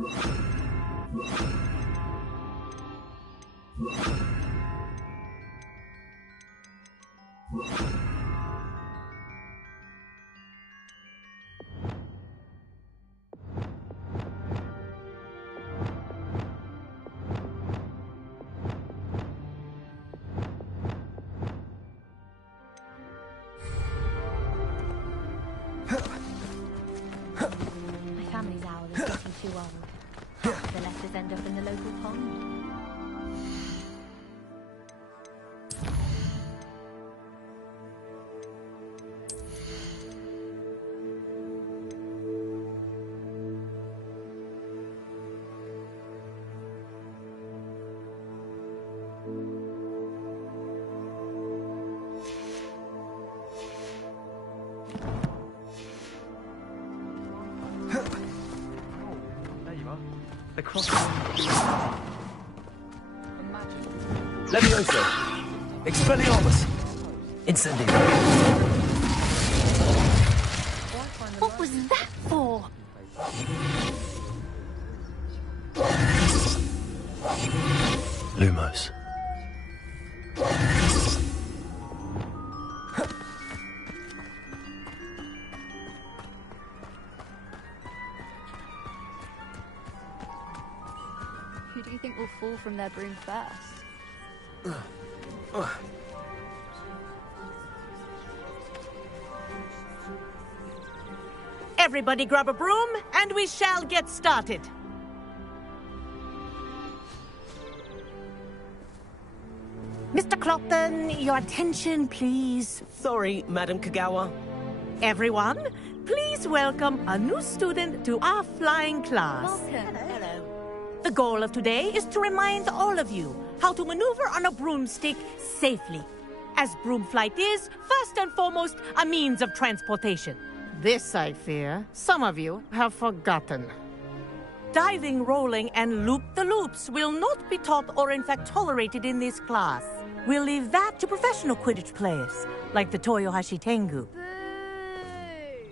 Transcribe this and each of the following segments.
My family's owl is getting too old. Half the letters end up in the local pond. The cross. Levioso! Expelliarmus! Incendio! What was that for? Lumos. Who do you think will fall from their broom first? Everybody grab a broom, and we shall get started. Mr. Clopton, your attention, please. Sorry, Madam Kagawa. Everyone, please welcome a new student to our flying class. Welcome. Hello. The goal of today is to remind all of you how to maneuver on a broomstick safely, as broom flight is, first and foremost, a means of transportation. This, I fear, some of you have forgotten. Diving, rolling, and loop-the-loops will not be taught or in fact tolerated in this class. We'll leave that to professional Quidditch players, like the Toyohashi Tengu.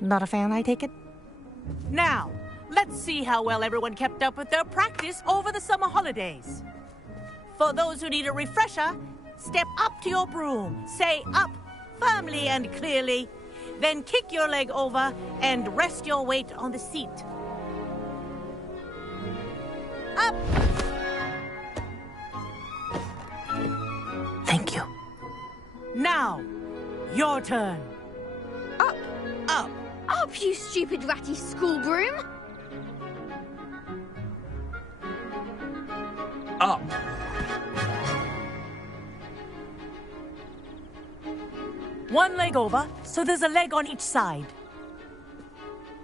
Not a fan, I take it? Now, let's see how well everyone kept up with their practice over the summer holidays. For those who need a refresher, step up to your broom, say up firmly and clearly, then kick your leg over and rest your weight on the seat. Up! Thank you. Now, your turn. Up! Up! Up, you stupid ratty school broom! Up! One leg over, so there's a leg on each side.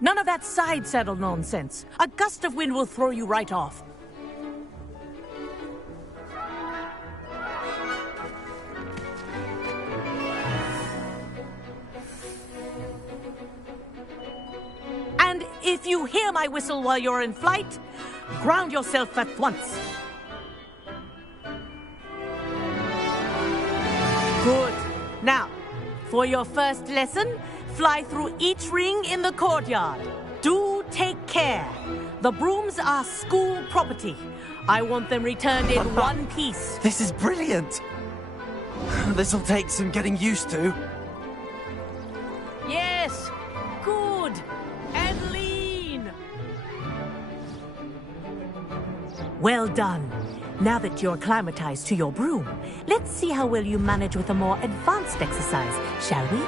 None of that side saddle nonsense. A gust of wind will throw you right off. And if you hear my whistle while you're in flight, ground yourself at once. Good. Now, for your first lesson, fly through each ring in the courtyard. Do take care. The brooms are school property. I want them returned in one piece. This is brilliant! This'll take some getting used to. Yes. Good. And lean. Well done. Now that you're acclimatized to your broom, let's see how well you manage with a more advanced exercise, shall we?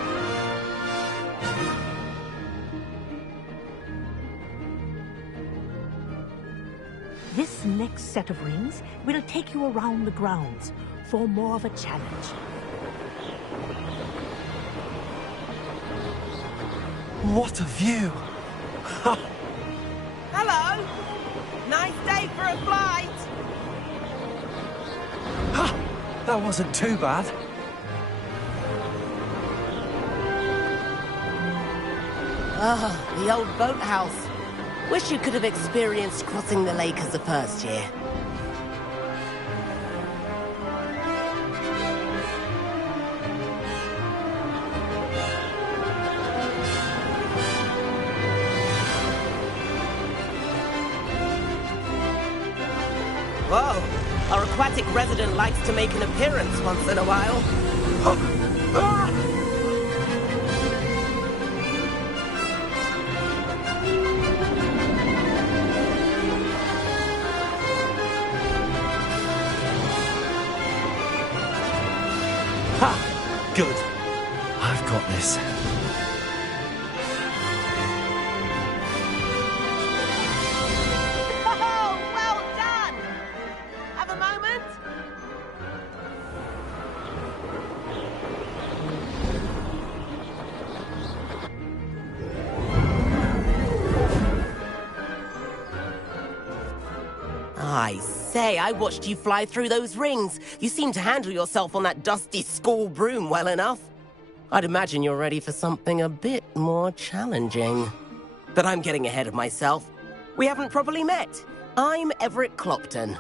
This next set of rings will take you around the grounds for more of a challenge. What a view! Hello. Nice day for a flight. That wasn't too bad. Ah, the old boathouse. Wish you could have experienced crossing the lake as a first year. Whoa, our aquatic resident likes to make an appearance once in a while. Ha! Good. I've got this. Oh, well done! Have a moment? I say, I watched you fly through those rings. You seem to handle yourself on that dusty school broom well enough. I'd imagine you're ready for something a bit more challenging. But I'm getting ahead of myself. We haven't properly met. I'm Everett Clopton.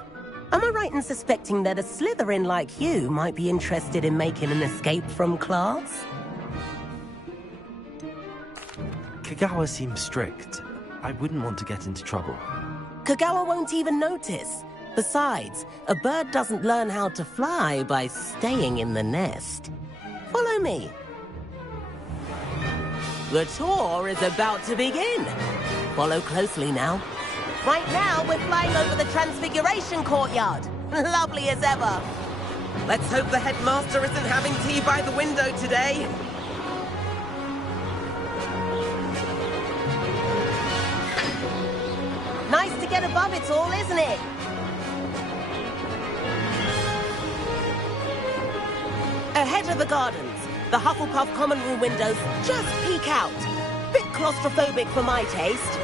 Am I right in suspecting that a Slytherin like you might be interested in making an escape from class? Kagawa seems strict. I wouldn't want to get into trouble. Kagawa won't even notice. Besides, a bird doesn't learn how to fly by staying in the nest. Follow me. The tour is about to begin. Follow closely now. Right now, we're flying over the Transfiguration Courtyard. Lovely as ever. Let's hope the headmaster isn't having tea by the window today. Nice to get above it all, isn't it? Ahead of the gardens, the Hufflepuff common room windows just peek out. Bit claustrophobic for my taste.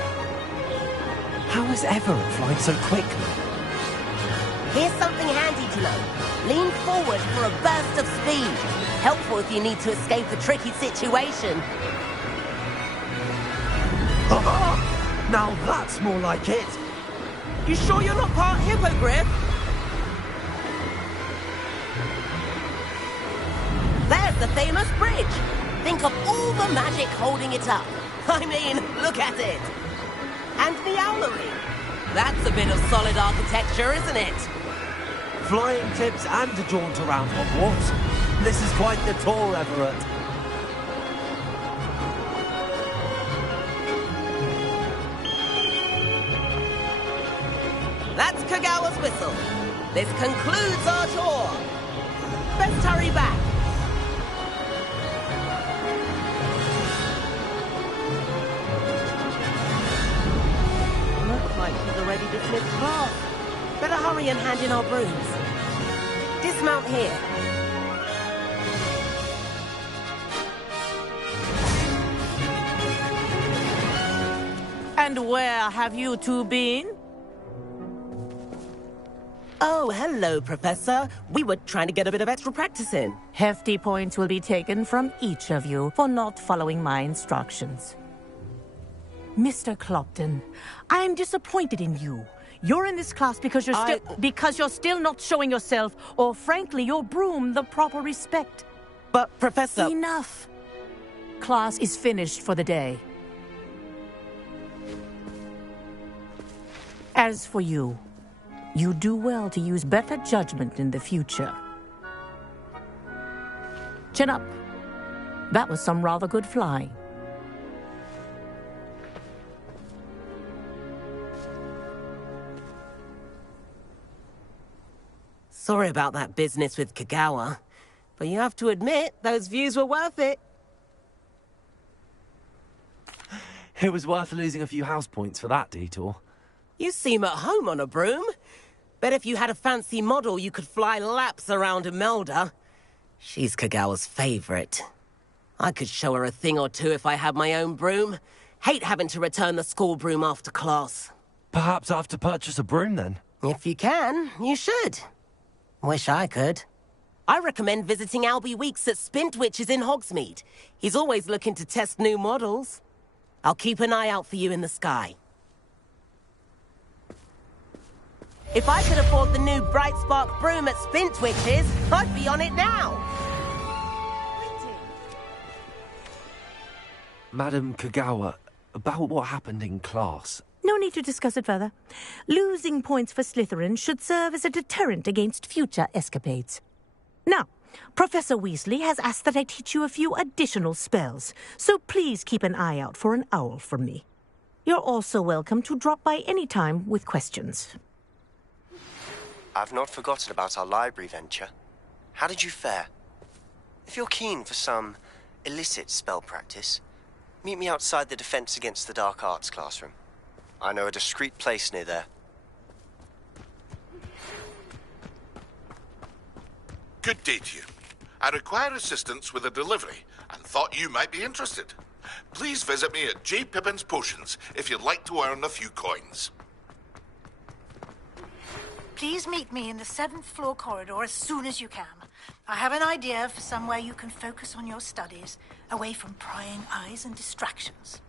How is Everett flying so quickly? Here's something handy to know. Lean forward for a burst of speed. Helpful if you need to escape a tricky situation. Now that's more like it. You sure you're not part hippogriff? There's the famous bridge. Think of all the magic holding it up. I mean, look at it. And the owlery. That's a bit of solid architecture, isn't it? Flying tips and a jaunt around Hogwarts. This is quite the tour, Everett. That's Kagawa's whistle. This concludes our tour. Best hurry back. Looks like she's already dismissed class. Better hurry and hand in our brooms. Dismount here. And where have you two been? Oh, hello, Professor. We were trying to get a bit of extra practice in. Hefty points will be taken from each of you for not following my instructions. Mr. Clopton, I am disappointed in you. You're in this class because you're still not showing yourself, or frankly, your broom the proper respect. But, Professor... Enough. Class is finished for the day. As for you, you do well to use better judgment in the future. Chin up. That was some rather good flying. Sorry about that business with Kagawa, but you have to admit, those views were worth it. It was worth losing a few house points for that detour. You seem at home on a broom. Bet if you had a fancy model, you could fly laps around Imelda. She's Kagawa's favorite. I could show her a thing or two if I had my own broom. Hate having to return the school broom after class. Perhaps I have to purchase a broom then? If you can, you should. Wish I could. I recommend visiting Albie Weeks at Spintwitches in Hogsmeade. He's always looking to test new models. I'll keep an eye out for you in the sky. If I could afford the new Bright Spark broom at Spintwitches, I'd be on it now. Madam Kagawa, about what happened in class. No need to discuss it further. Losing points for Slytherin should serve as a deterrent against future escapades. Now, Professor Weasley has asked that I teach you a few additional spells, so please keep an eye out for an owl from me. You're also welcome to drop by any time with questions. I've not forgotten about our library venture. How did you fare? If you're keen for some illicit spell practice, meet me outside the Defense Against the Dark Arts classroom. I know a discreet place near there. Good day to you. I require assistance with a delivery and thought you might be interested. Please visit me at J. Pippin's Potions if you'd like to earn a few coins. Please meet me in the 7th floor corridor as soon as you can. I have an idea for somewhere you can focus on your studies, away from prying eyes and distractions.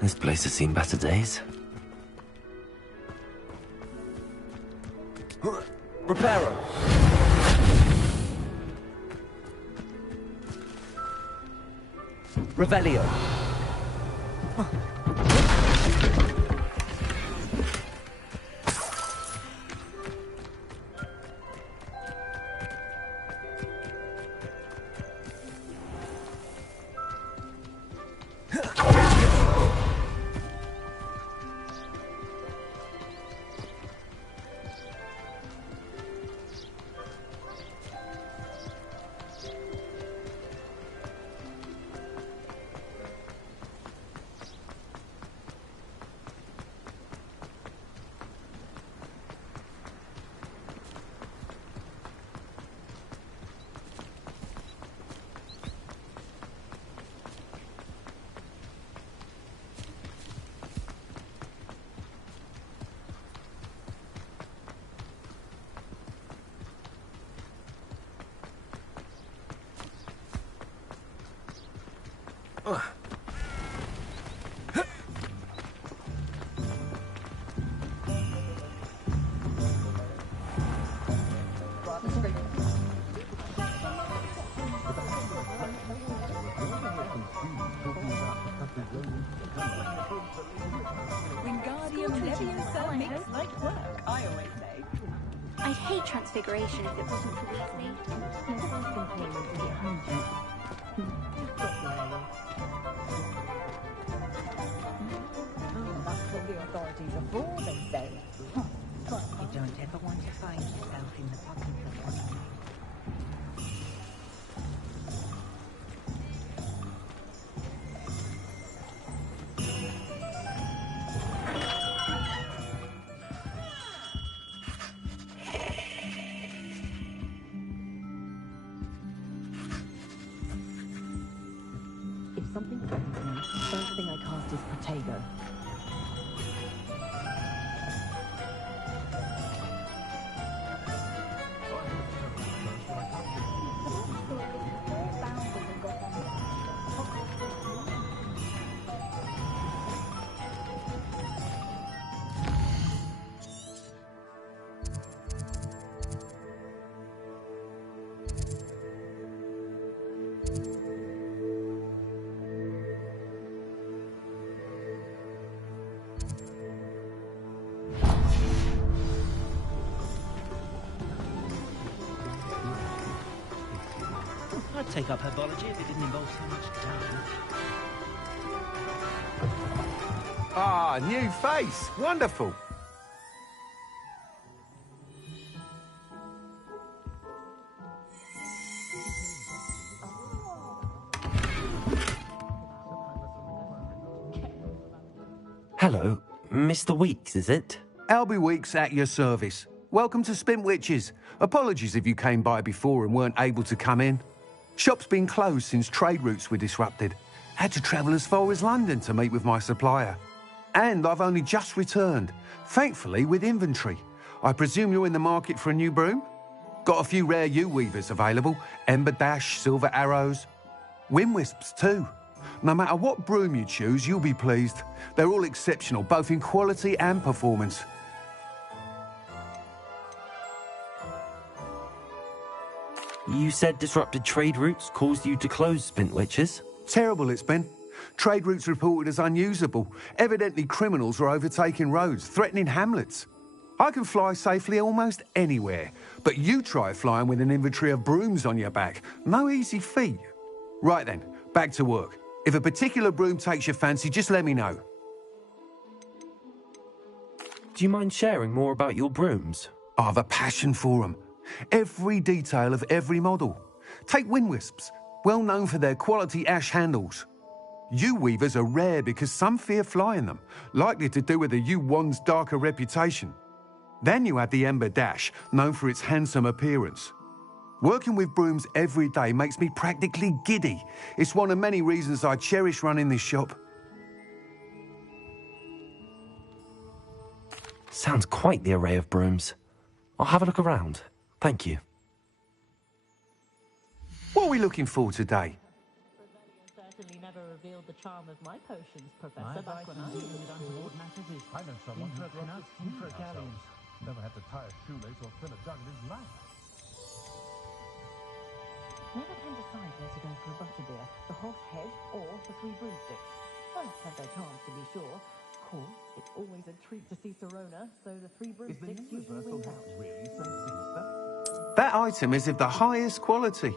This place has seen better days. Reparo. Revelio. I'd hate Transfiguration if it wasn't for Weasley. That's what the authorities are for, they say. But you don't ever want to find yourself in the pockets of one. If something threatens me, first thing I cast is Protego. take up herbology if it didn't involve so much time. Ah, new face. Wonderful. Hello, Mr. Weeks, is it? Albie Weeks at your service. Welcome to Spintwitches. Apologies if you came by before and weren't able to come in. Shop's been closed since trade routes were disrupted. Had to travel as far as London to meet with my supplier. And I've only just returned, thankfully with inventory. I presume you're in the market for a new broom? Got a few rare U-weavers available. Ember Dash, Silver Arrows. Wind Wisps too. No matter what broom you choose, you'll be pleased. They're all exceptional, both in quality and performance. You said disrupted trade routes caused you to close Spintwitches? Terrible it's been. Trade routes reported as unusable. Evidently criminals are overtaking roads, threatening hamlets. I can fly safely almost anywhere, but you try flying with an inventory of brooms on your back. No easy feat. Right then, back to work. If a particular broom takes your fancy, just let me know. Do you mind sharing more about your brooms? I've a passion for them. Every detail of every model. Take Wind Wisps, well known for their quality ash handles. U-weavers are rare because some fear flying them, likely to do with the U-wand's darker reputation. Then you have the Ember Dash, known for its handsome appearance. Working with brooms every day makes me practically giddy. It's one of many reasons I cherish running this shop. Sounds quite the array of brooms. I'll have a look around. Thank you. What are we looking for today? Certainly never revealed the charm of my potions, Professor, back when I was I know someone who pronounce galleons. Never had to tie a shoelace or fill a jug in his life. Never can decide where to go for a butterbeer, the Hog's Head or the Three Broomsticks. Both have their charms, to be sure. Of course, it's always a treat to see Sirona, so the Three Broomsticks usually win out. Really so sinister? That item is of the highest quality.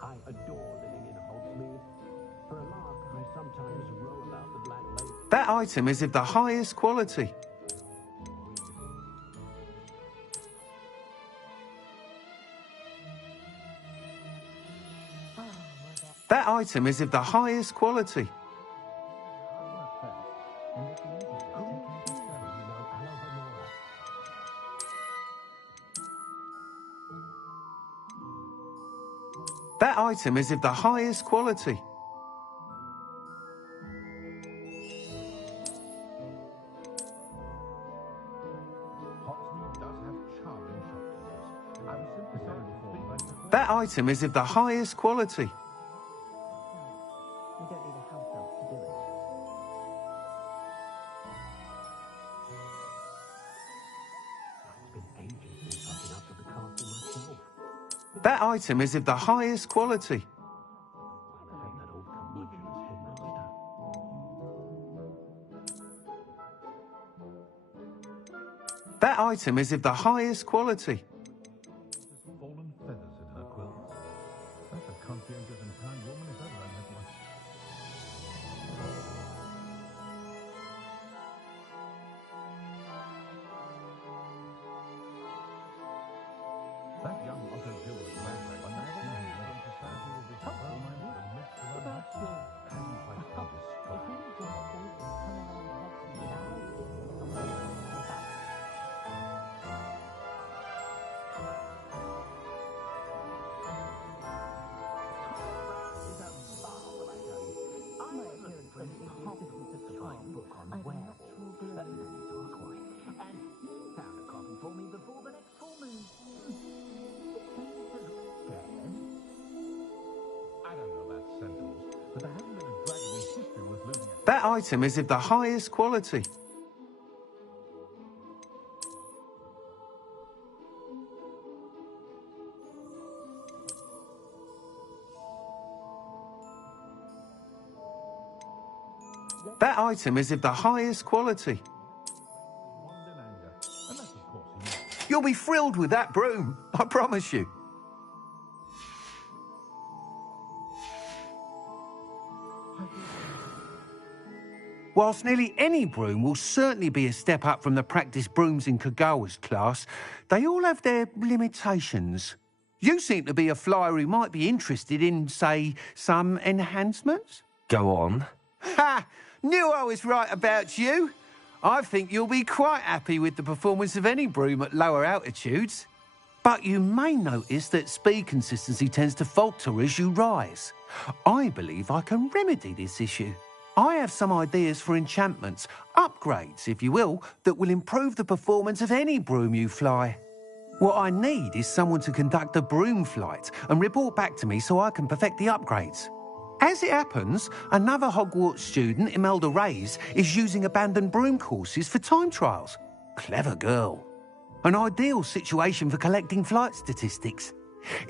I adore living in Hogsmeade. For a lark, I sometimes row about the Black Lake. That item is of the highest quality. That item is of the highest quality. That item is of the highest quality. That item is of the highest quality. We don't need a house elf to do it. It's been ages since I've been up to the castle myself. That item is of the highest quality. That old curmudgeon's headmaster. That item is of the highest quality. Fallen feathers in her quills. That's a conscientious and kind woman if ever I met one. That young Otto Gilbert Radcliffe, a nice young man, society will be helpful, my lord, and makes the right hospital. Hasn't quite got his stride. That item is of the highest quality. That item is of the highest quality. One dinner You'll be thrilled with that broom, I promise you. Whilst nearly any broom will certainly be a step up from the practice brooms in Kagawa's class, they all have their limitations. You seem to be a flyer who might be interested in, say, some enhancements? Go on. Ha! Knew I was right about you. I think you'll be quite happy with the performance of any broom at lower altitudes. But you may notice that speed consistency tends to falter as you rise. I believe I can remedy this issue. I have some ideas for enchantments, upgrades, if you will, that will improve the performance of any broom you fly. What I need is someone to conduct a broom flight and report back to me so I can perfect the upgrades. As it happens, another Hogwarts student, Imelda Reyes, is using abandoned broom courses for time trials. Clever girl. An ideal situation for collecting flight statistics.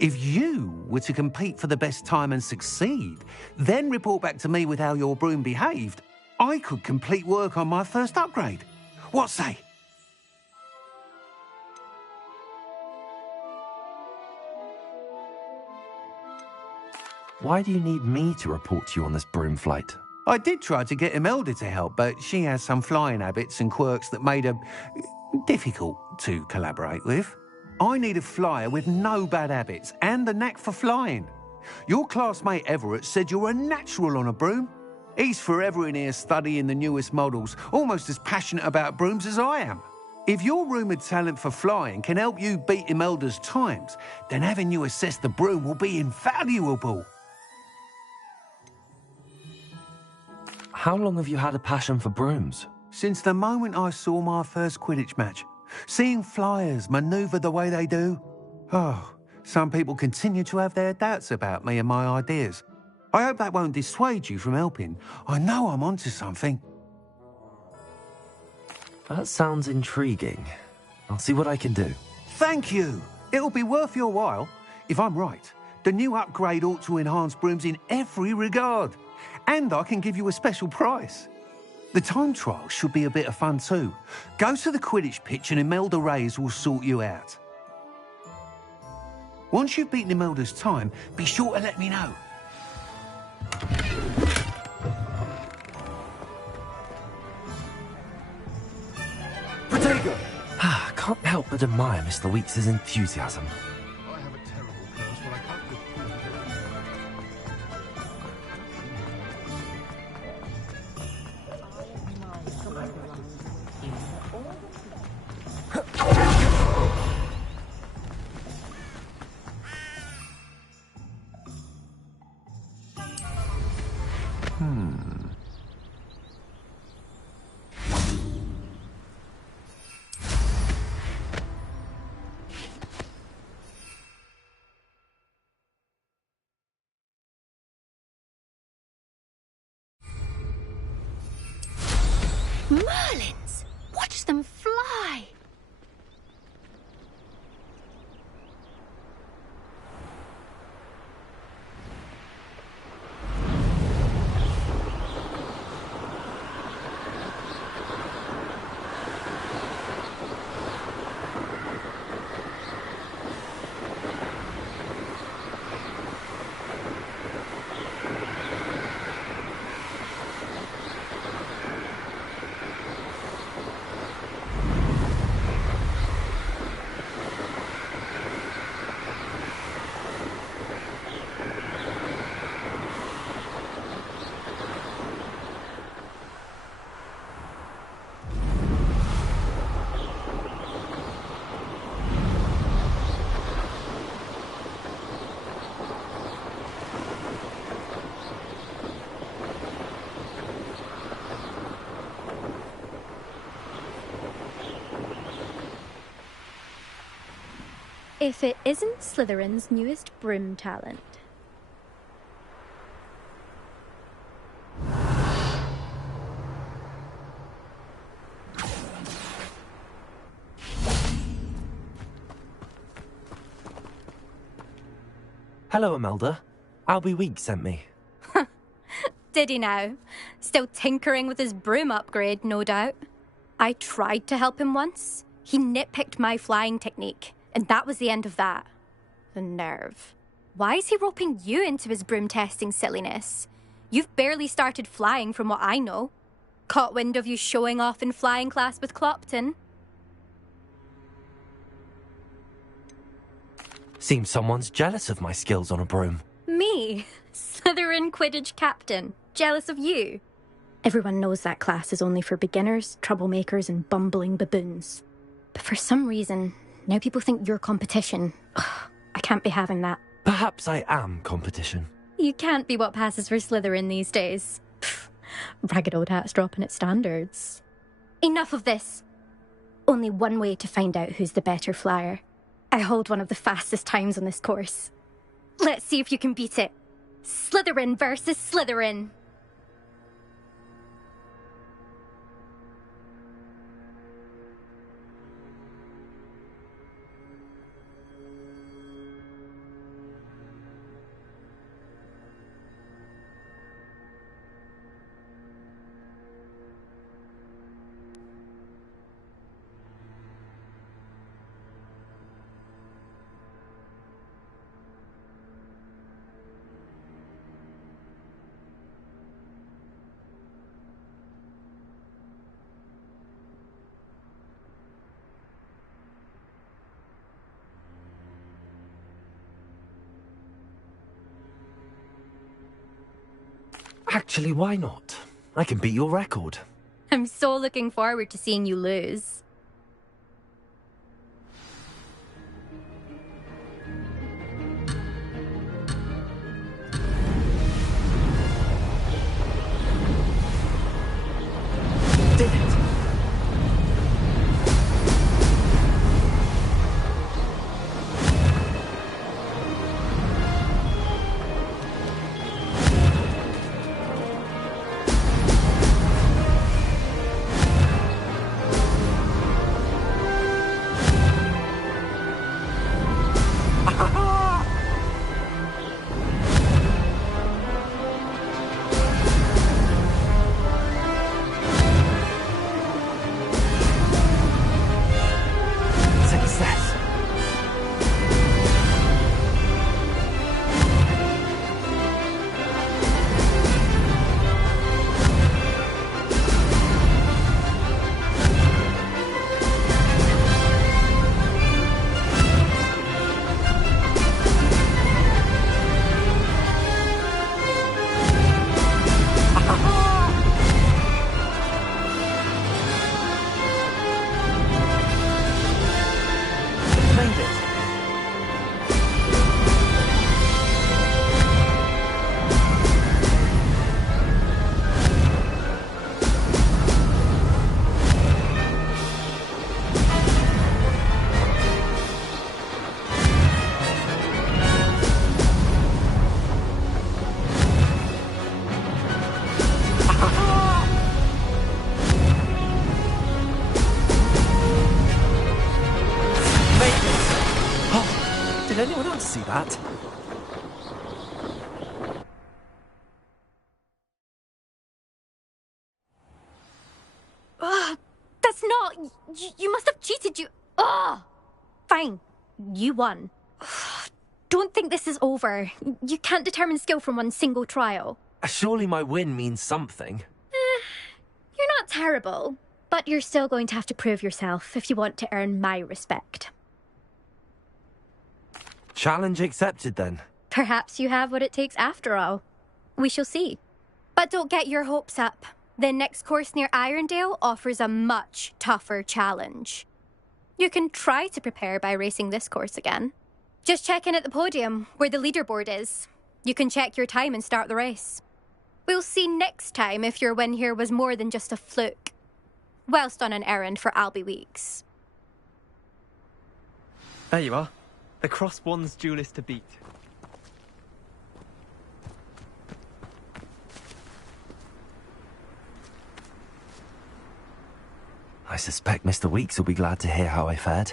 If you were to compete for the best time and succeed, then report back to me with how your broom behaved, I could complete work on my first upgrade. What say? Why do you need me to report to you on this broom flight? I did try to get Imelda to help, but she has some flying habits and quirks that made her difficult to collaborate with. I need a flyer with no bad habits and a knack for flying. Your classmate Everett said you're a natural on a broom. He's forever in here studying the newest models, almost as passionate about brooms as I am. If your rumoured talent for flying can help you beat Imelda's times, then having you assess the broom will be invaluable. How long have you had a passion for brooms? Since the moment I saw my first Quidditch match. Seeing flyers manoeuvre the way they do. Oh, some people continue to have their doubts about me and my ideas. I hope that won't dissuade you from helping. I know I'm onto something. That sounds intriguing. I'll see what I can do. Thank you. It'll be worth your while. If I'm right, the new upgrade ought to enhance brooms in every regard. And I can give you a special price. The time trial should be a bit of fun too. Go to the Quidditch pitch and Imelda Reyes will sort you out. Once you've beaten Imelda's time, be sure to let me know. Protego! I can't help but admire Mr. Weeks' enthusiasm. I have a terrible curse, but I can't get Merlins! Watch them fly! If it isn't Slytherin's newest broom talent. Hello, Imelda. Albie Weeks sent me. Did he now? Still tinkering with his broom upgrade, no doubt. I tried to help him once. He nitpicked my flying technique, and that was the end of that. The nerve. Why is he roping you into his broom testing silliness? You've barely started flying from what I know. Caught wind of you showing off in flying class with Clopton. Seems someone's jealous of my skills on a broom. Me? Slytherin Quidditch captain. Jealous of you? Everyone knows that class is only for beginners, troublemakers, and bumbling baboons. But for some reason, now people think you're competition. Ugh, I can't be having that. Perhaps I am competition. You can't be what passes for Slytherin these days. Pfft, ragged old hat's dropping its standards. Enough of this. Only one way to find out who's the better flyer. I hold one of the fastest times on this course. Let's see if you can beat it. Slytherin versus Slytherin. Actually, why not? I can beat your record. I'm so looking forward to seeing you lose. Did it! Did anyone else see that? That's not... You must have cheated, you... Ugh! Fine. You won. Don't think this is over. You can't determine skill from one single trial. Surely my win means something. You're not terrible, but you're still going to have to prove yourself if you want to earn my respect. Challenge accepted, then. Perhaps you have what it takes after all. We shall see. But don't get your hopes up. The next course near Irondale offers a much tougher challenge. You can try to prepare by racing this course again. Just check in at the podium, where the leaderboard is. You can check your time and start the race. We'll see next time if your win here was more than just a fluke. Whilst on an errand for Albie Weeks. There you are. The Crosswands duelist to beat. I suspect Mr. Weeks will be glad to hear how I fared.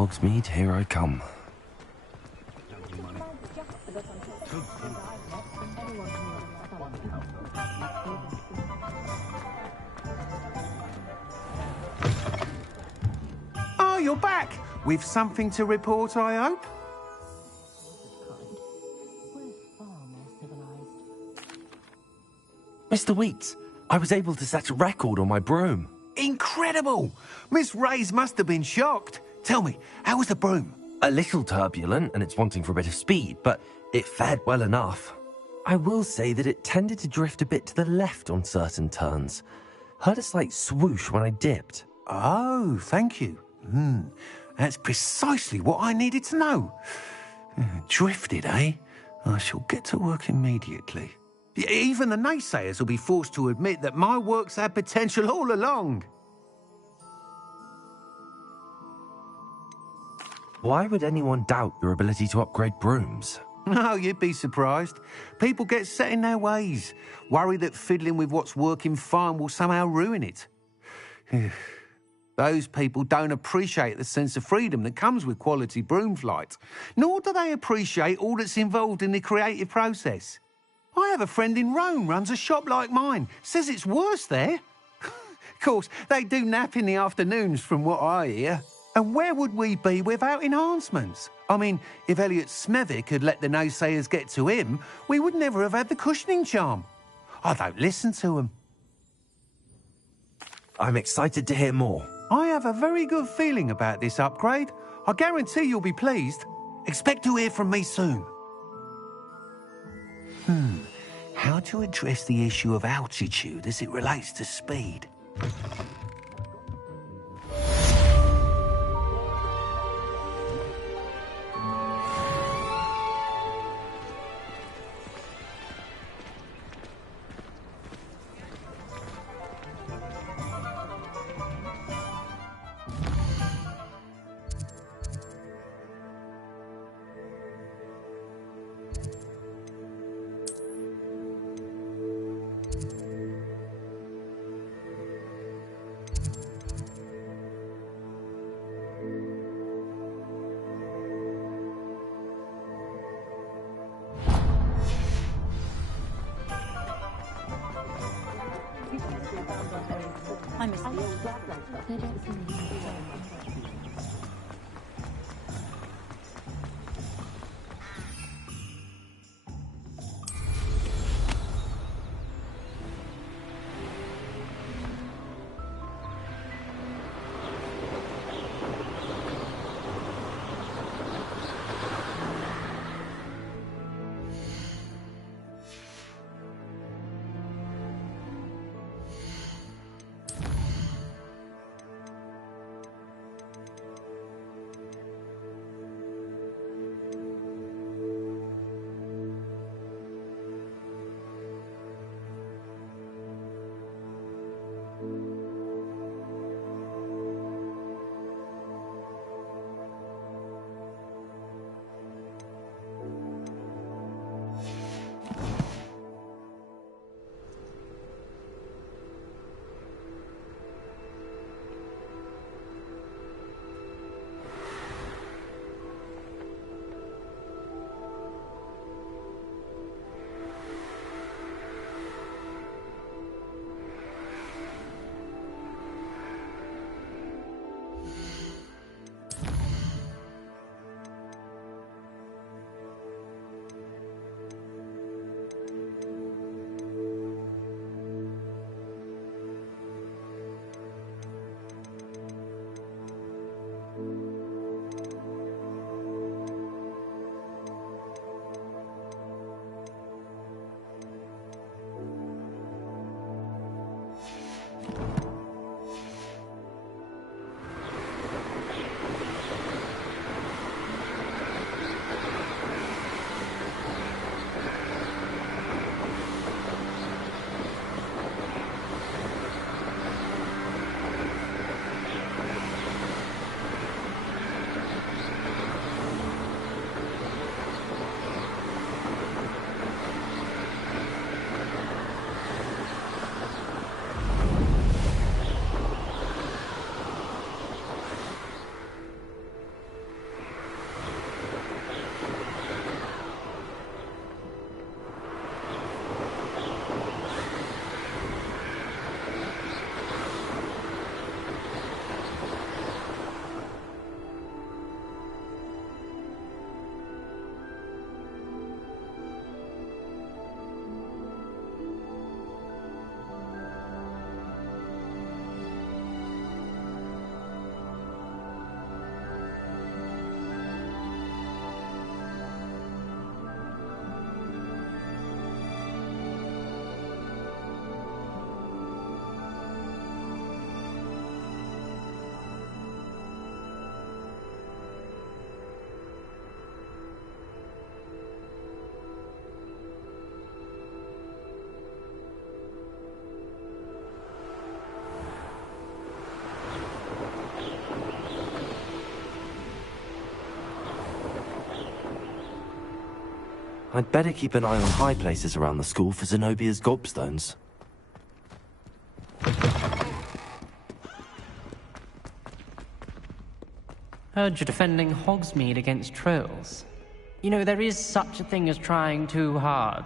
Hogsmeade, here I come. Oh, you're back! With something to report, I hope? Mr. Weeks, I was able to set a record on my broom. Incredible! Miss Reyes must have been shocked. Tell me, how was the broom? A little turbulent, and it's wanting for a bit of speed, but it fared well enough. I will say that it tended to drift a bit to the left on certain turns. Heard a slight swoosh when I dipped. Oh, thank you. That's precisely what I needed to know. Drifted, eh? I shall get to work immediately. Even the naysayers will be forced to admit that my work's had potential all along. Why would anyone doubt your ability to upgrade brooms? Oh, you'd be surprised. People get set in their ways, worry that fiddling with what's working fine will somehow ruin it. Those people don't appreciate the sense of freedom that comes with quality broom flight, nor do they appreciate all that's involved in the creative process. I have a friend in Rome runs a shop like mine, says it's worse there. Of course, they do nap in the afternoons from what I hear. And where would we be without enhancements? I mean, if Elliot Smethwick had let the naysayers get to him, we would never have had the cushioning charm. I don't listen to them. I'm excited to hear more. I have a very good feeling about this upgrade. I guarantee you'll be pleased. Expect to hear from me soon. How to address the issue of altitude as it relates to speed? I miss the I'd better keep an eye on high places around the school for Zenobia's gobstones. Heard you're defending Hogsmeade against trolls. You know, there is such a thing as trying too hard.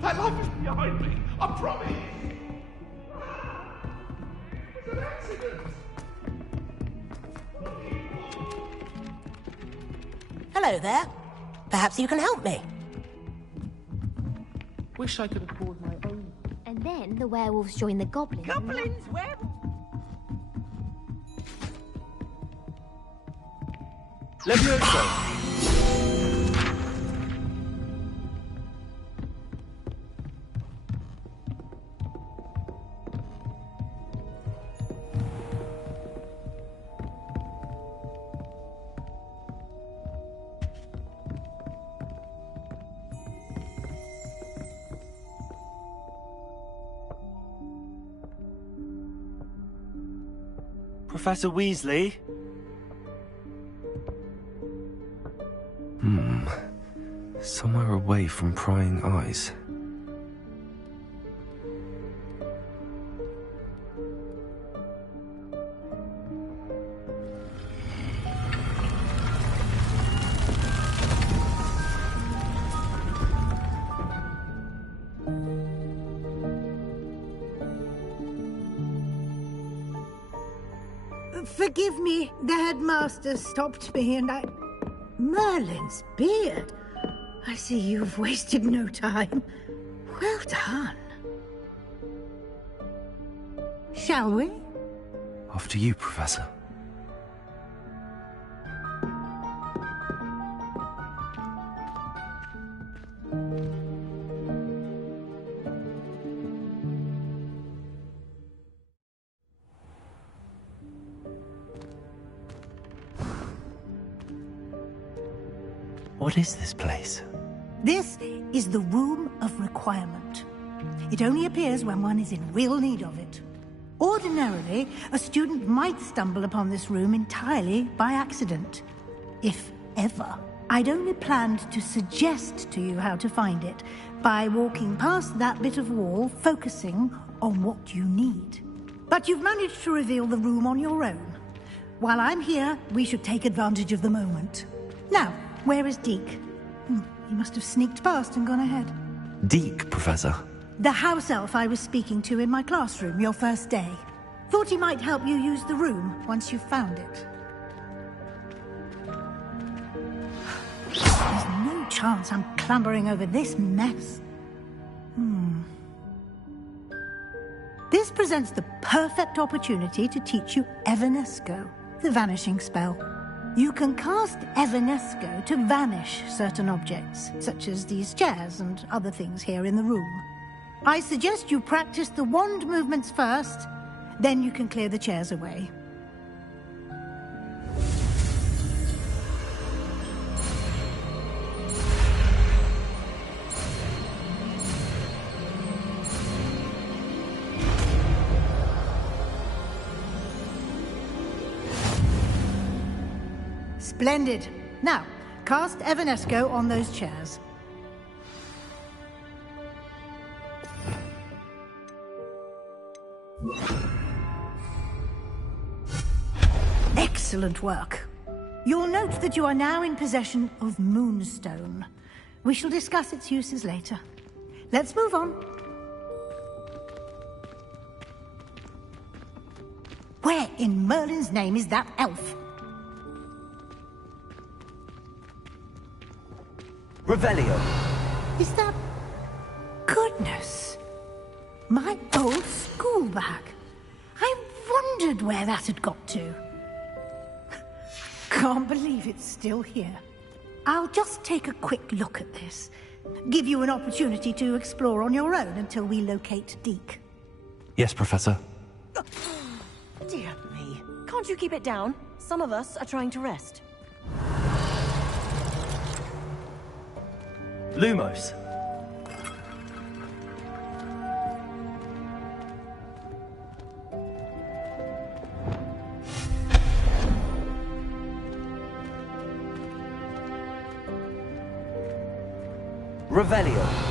That life is behind me, I promise! It was an accident! Hello there. Perhaps you can help me. Wish I could afford my own. And then the werewolves join the goblins. Goblins, werewolves. Levioso! Professor Weasley? Somewhere away from prying eyes. Forgive me, the headmaster stopped me and I... Merlin's beard. I see you've wasted no time. Well done. Shall we? After you, Professor. What is this place? This is the Room of Requirement. It only appears when one is in real need of it. Ordinarily, a student might stumble upon this room entirely by accident. If ever. I'd only planned to suggest to you how to find it by walking past that bit of wall, focusing on what you need. But you've managed to reveal the room on your own. While I'm here, we should take advantage of the moment. Now, where is Deke? He must have sneaked past and gone ahead. Deke, Professor. The house elf I was speaking to in my classroom your first day. Thought he might help you use the room once you've found it. There's no chance I'm clambering over this mess. This presents the perfect opportunity to teach you Evanesco, the vanishing spell. You can cast Evanesco to vanish certain objects, such as these chairs and other things here in the room. I suggest you practice the wand movements first, then you can clear the chairs away. Splendid. Now, cast Evanesco on those chairs. Excellent work. You'll note that you are now in possession of Moonstone. We shall discuss its uses later. Let's move on. Where in Merlin's name is that elf? Revelio. Is that... Goodness. My old school bag. I wondered where that had got to. Can't believe it's still here. I'll just take a quick look at this. Give you an opportunity to explore on your own until we locate Deke. Yes, Professor. Dear me. Can't you keep it down? Some of us are trying to rest. Lumos. Revelio.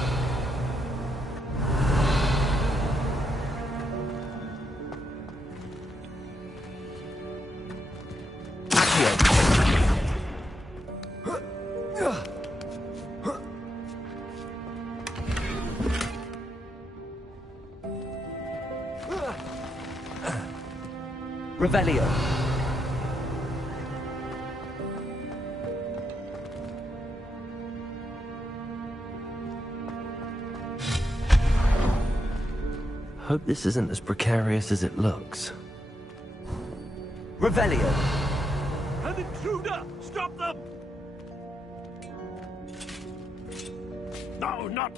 Revelio. Hope this isn't as precarious as it looks. Revelio. An intruder! Stop them! No, not...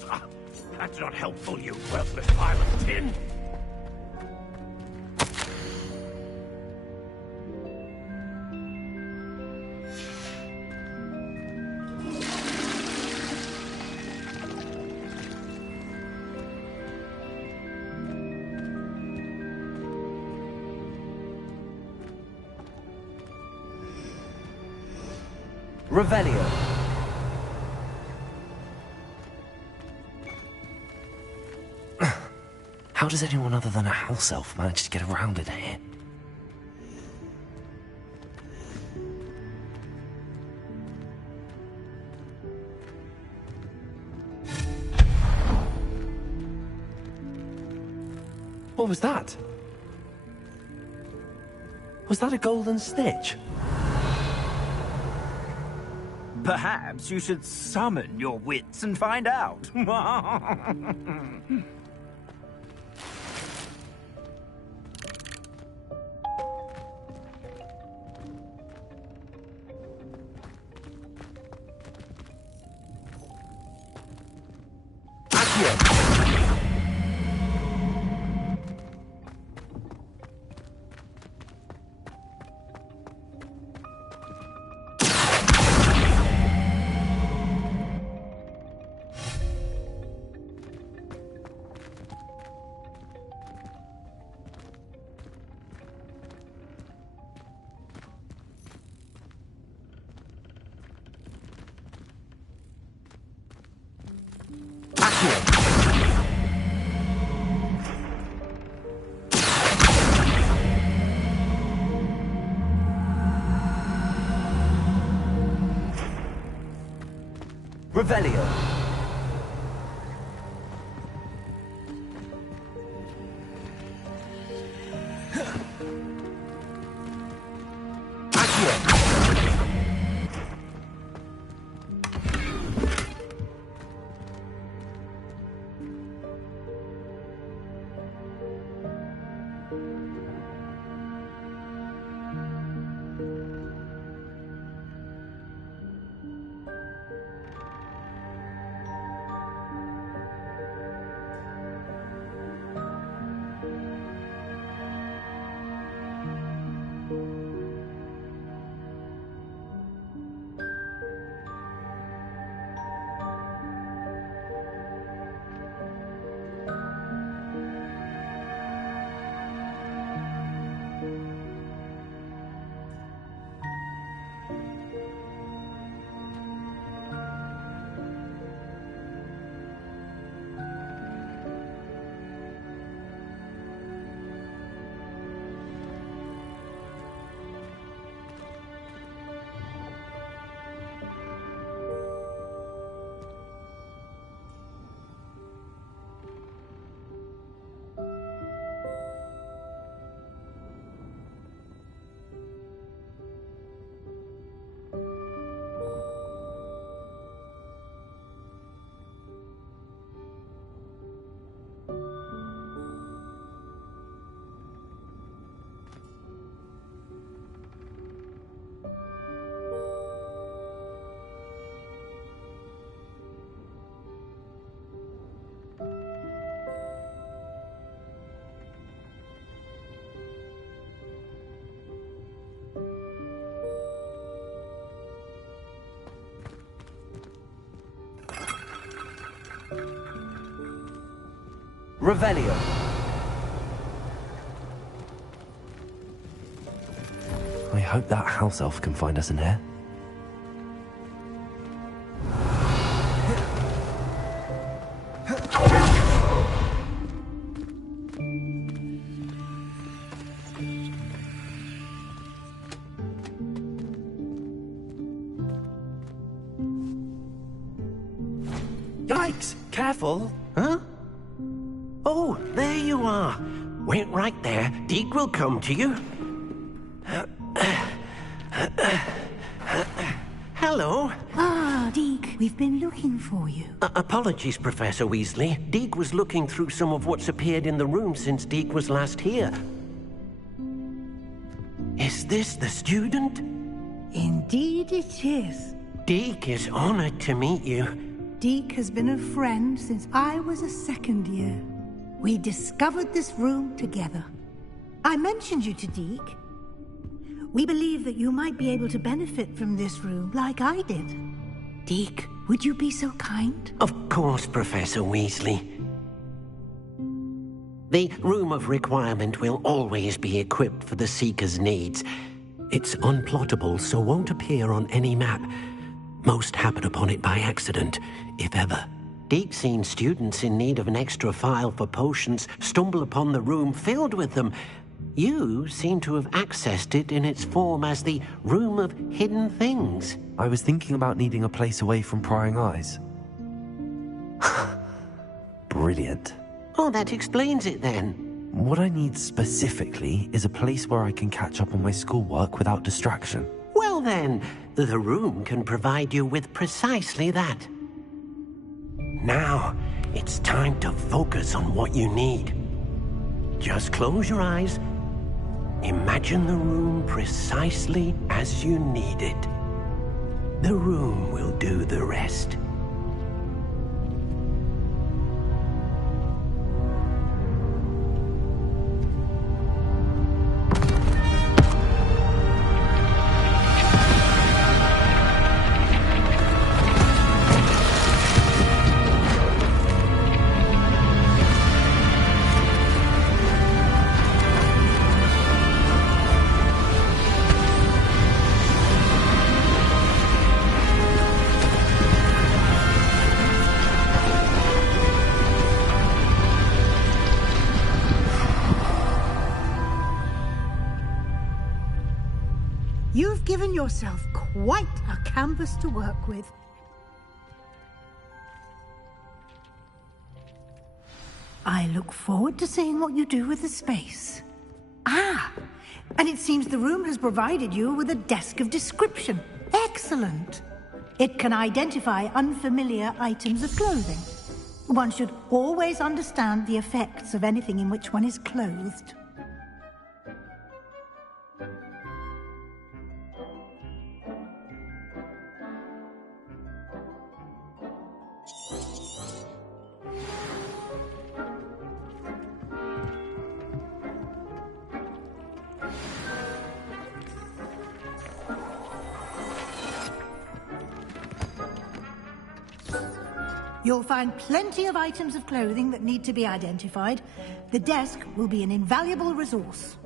that's not helpful, you worthless pile of tin! Revelio. How does anyone other than a house elf manage to get around in here? What was that? Was that a golden snitch? Perhaps you should summon your wits and find out. Revelio. Revelio. I hope that house elf can find us in here. Yikes! Careful! Huh? Oh, there you are. Wait right there. Deek will come to you. Hello. Ah, Deek, we've been looking for you. Apologies, Professor Weasley. Deek was looking through some of what's appeared in the room since Deek was last here. Is this the student? Indeed it is. Deek is honored to meet you. Deek has been a friend since I was a second year. We discovered this room together. I mentioned you to Deek. We believe that you might be able to benefit from this room like I did. Deek, would you be so kind? Of course, Professor Weasley. The Room of Requirement will always be equipped for the Seeker's needs. It's unplottable, so won't appear on any map. Most happen upon it by accident, if ever. Deek's seen students in need of an extra file for potions stumble upon the room filled with them. You seem to have accessed it in its form as the Room of Hidden Things. I was thinking about needing a place away from prying eyes. Brilliant. Oh, that explains it then. What I need specifically is a place where I can catch up on my schoolwork without distraction. Well then, the room can provide you with precisely that. Now, it's time to focus on what you need. Just close your eyes. Imagine the room precisely as you need it. The room will do the rest. You've given yourself quite a canvas to work with. I look forward to seeing what you do with the space. Ah, and it seems the room has provided you with a desk of description. Excellent. It can identify unfamiliar items of clothing. One should always understand the effects of anything in which one is clothed. You'll find plenty of items of clothing that need to be identified. The desk will be an invaluable resource.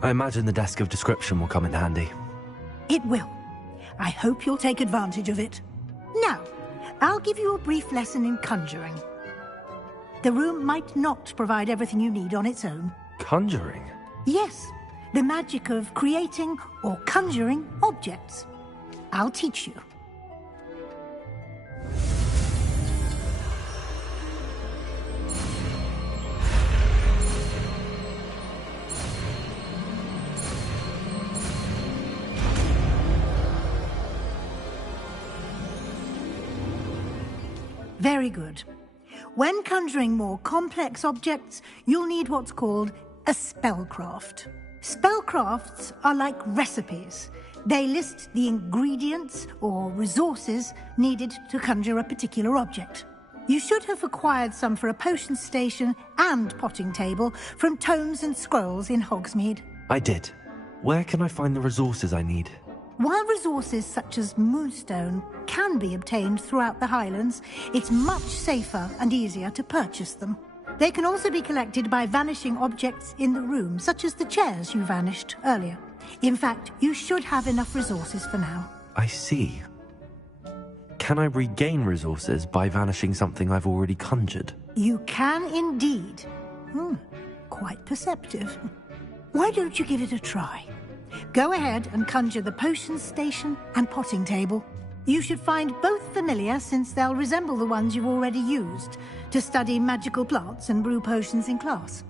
I imagine the desk of description will come in handy. It will. I hope you'll take advantage of it. Now, I'll give you a brief lesson in conjuring. The room might not provide everything you need on its own. Conjuring? Yes, the magic of creating or conjuring objects. I'll teach you. Very good. When conjuring more complex objects, you'll need what's called a spellcraft. Spellcrafts are like recipes. They list the ingredients or resources needed to conjure a particular object. You should have acquired some for a potion station and potting table from Tomes and Scrolls in Hogsmeade. I did. Where can I find the resources I need? While resources such as moonstone can be obtained throughout the Highlands, it's much safer and easier to purchase them. They can also be collected by vanishing objects in the room, such as the chairs you vanished earlier. In fact, you should have enough resources for now. I see. Can I regain resources by vanishing something I've already conjured? You can indeed. Quite perceptive. Why don't you give it a try? Go ahead and conjure the potions station and potting table. You should find both familiar, since they'll resemble the ones you've already used to study magical plants and brew potions in class.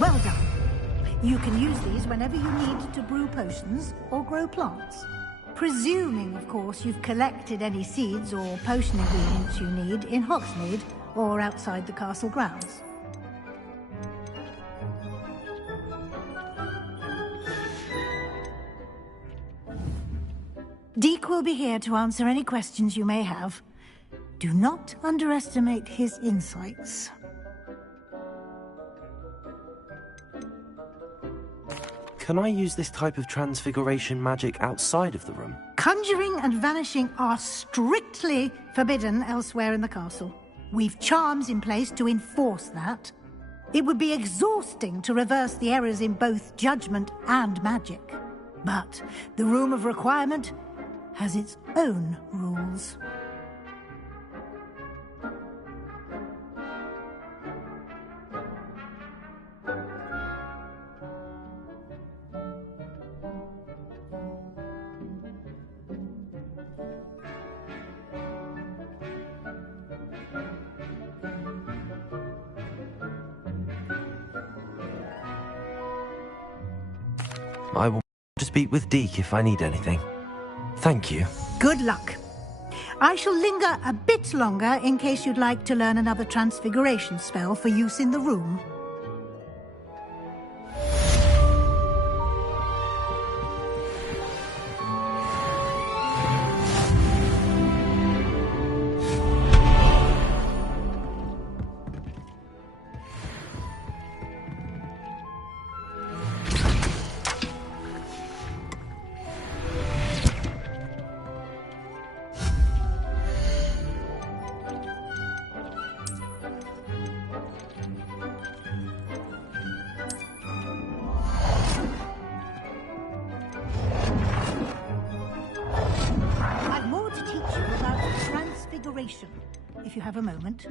Well done. You can use these whenever you need to brew potions or grow plants. Presuming, of course, you've collected any seeds or potion ingredients you need in Hogsmeade or outside the castle grounds. Deek will be here to answer any questions you may have. Do not underestimate his insights. Can I use this type of transfiguration magic outside of the room? Conjuring and vanishing are strictly forbidden elsewhere in the castle. We've charms in place to enforce that. It would be exhausting to reverse the errors in both judgment and magic. But the Room of Requirement has its own rules. I will speak with Deek if I need anything. Thank you. Good luck. I shall linger a bit longer in case you'd like to learn another transfiguration spell for use in the room. If you have a moment.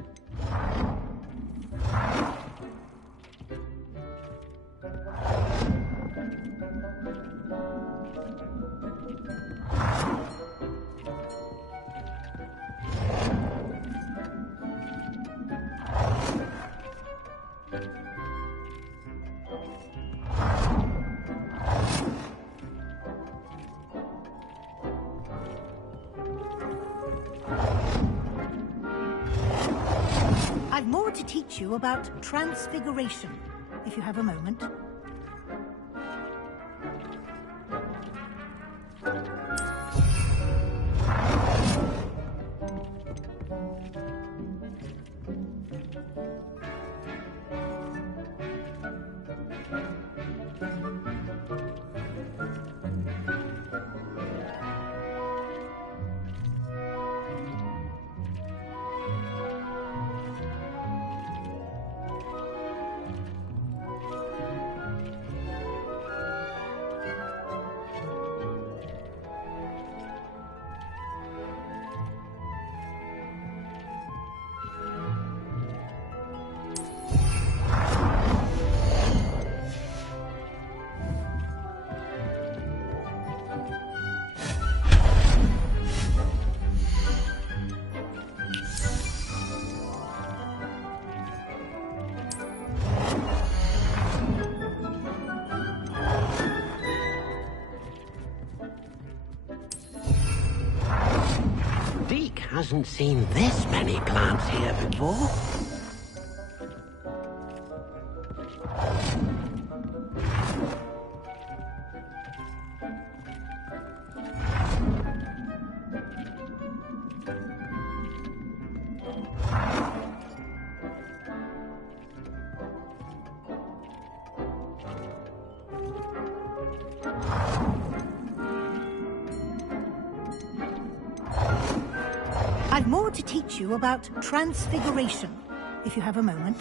I've more to teach you about transfiguration, if you have a moment. Deke hasn't seen this many plants here before. I've more to teach you about transfiguration, if you have a moment.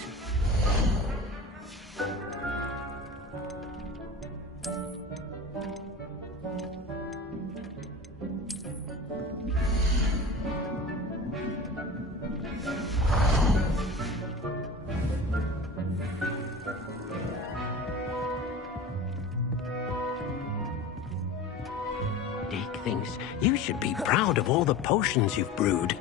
Deke thinks you should be proud of all the potions you've brewed.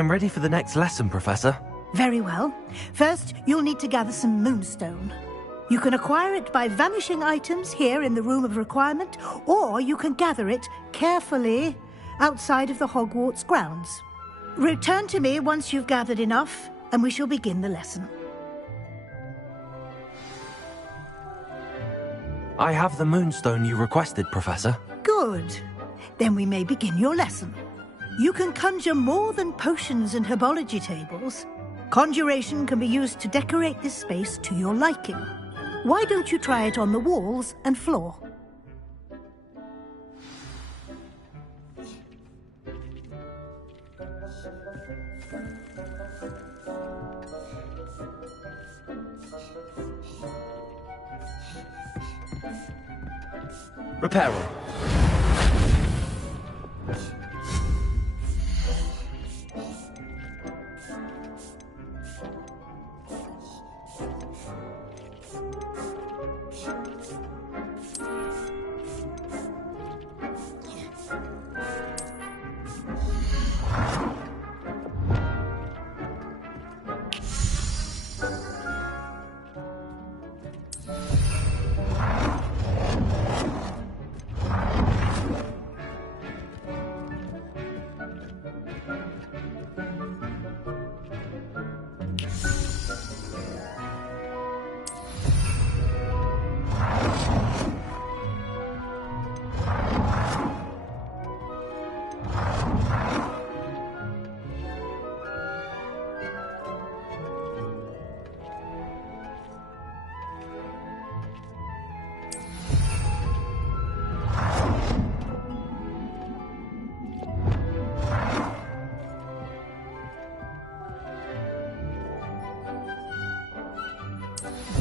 I'm ready for the next lesson, Professor. Very well. First, you'll need to gather some moonstone. You can acquire it by vanishing items here in the Room of Requirement, or you can gather it carefully outside of the Hogwarts grounds. Return to me once you've gathered enough, and we shall begin the lesson. I have the moonstone you requested, Professor. Good. Then we may begin your lesson. You can conjure more than potions and herbology tables. Conjuration can be used to decorate this space to your liking. Why don't you try it on the walls and floor? Reparo.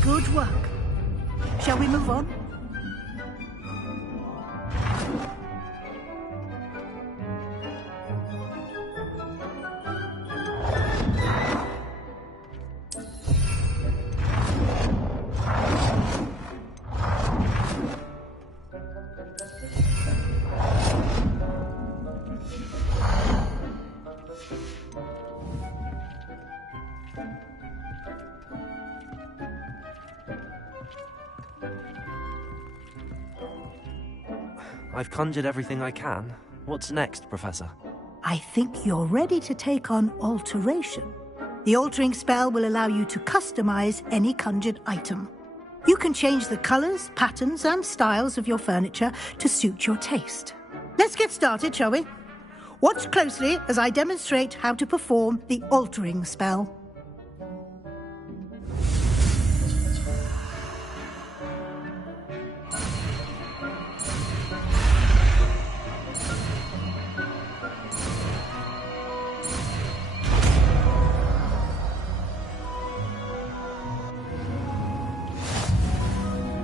Good work. Shall we move on? I've conjured everything I can. What's next, Professor? I think you're ready to take on alteration. The altering spell will allow you to customize any conjured item. You can change the colors, patterns, and styles of your furniture to suit your taste. Let's get started, shall we? Watch closely as I demonstrate how to perform the altering spell.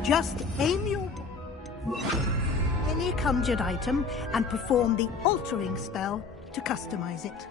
Just aim your any conjured item and perform the altering spell to customize it.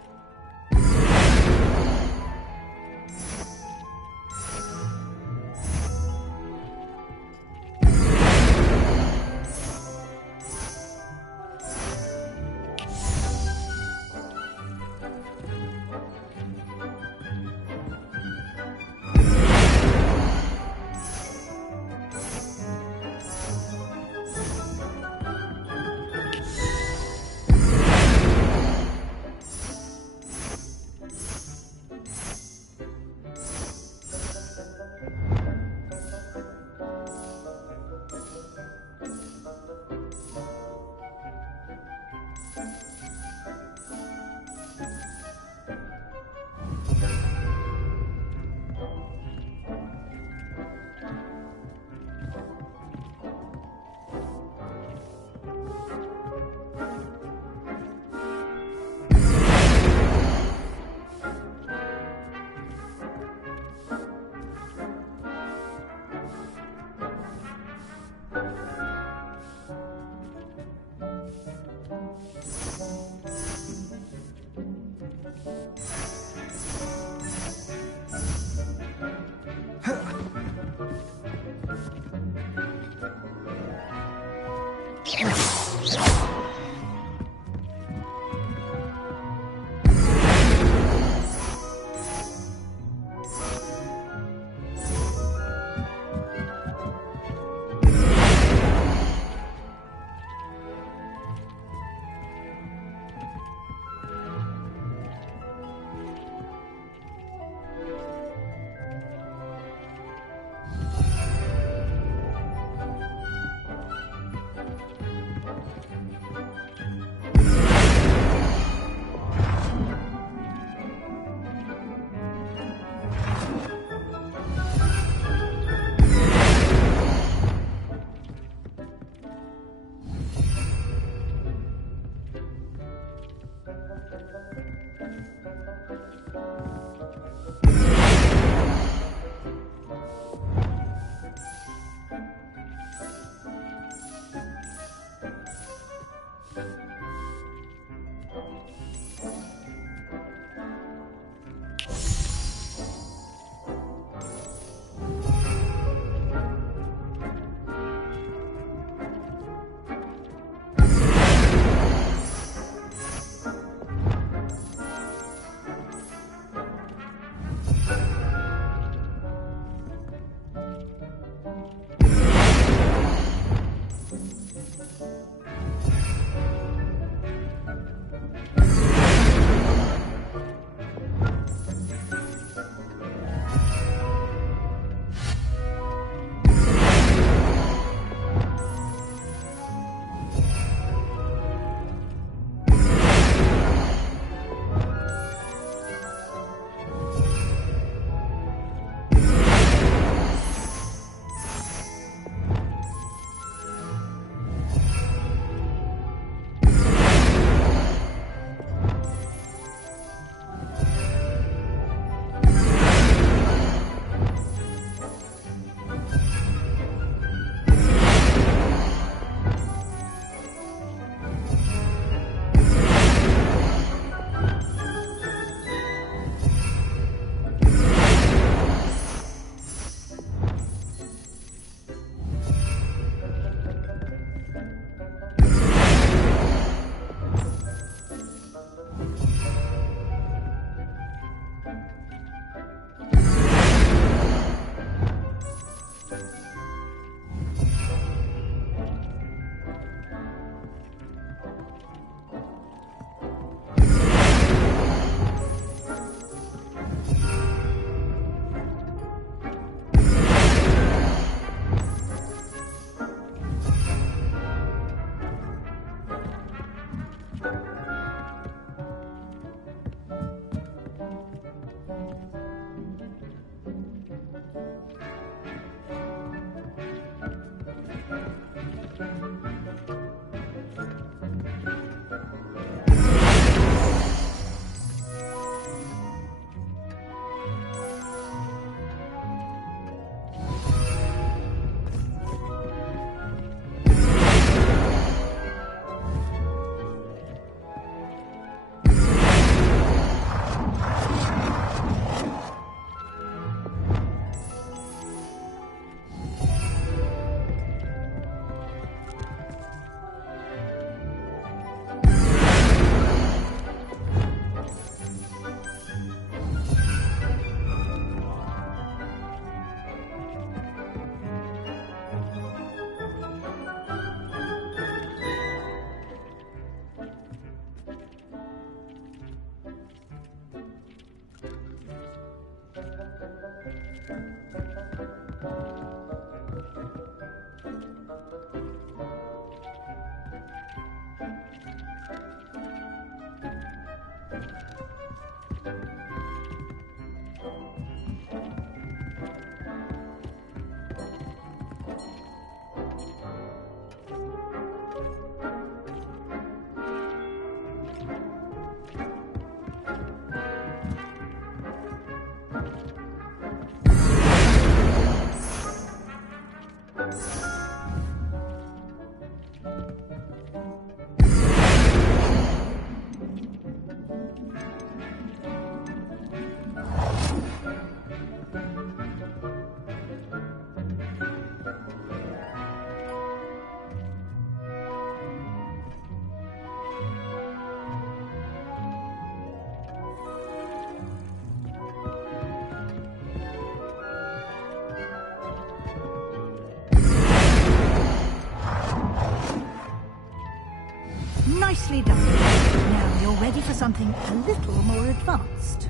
Nicely done. Now you're ready for something a little more advanced.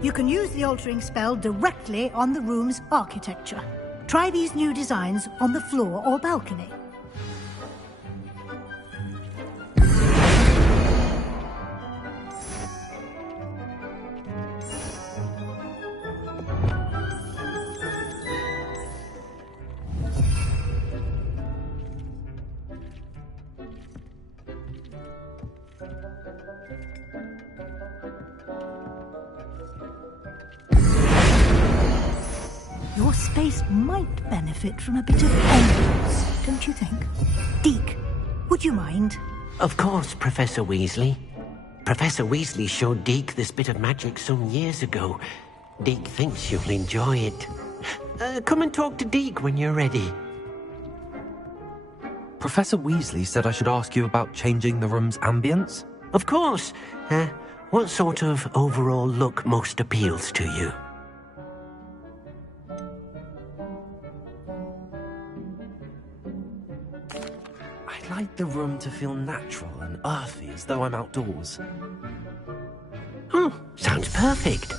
You can use the altering spell directly on the room's architecture. Try these new designs on the floor or balcony. Your space might benefit from a bit of ambience, don't you think? Deke, would you mind? Of course, Professor Weasley. Professor Weasley showed Deke this bit of magic some years ago. Deke thinks you'll enjoy it. Come and talk to Deke when you're ready. Professor Weasley said I should ask you about changing the room's ambience? Of course. What sort of overall look most appeals to you? I'd like the room to feel natural and earthy, as though I'm outdoors. Oh, sounds perfect.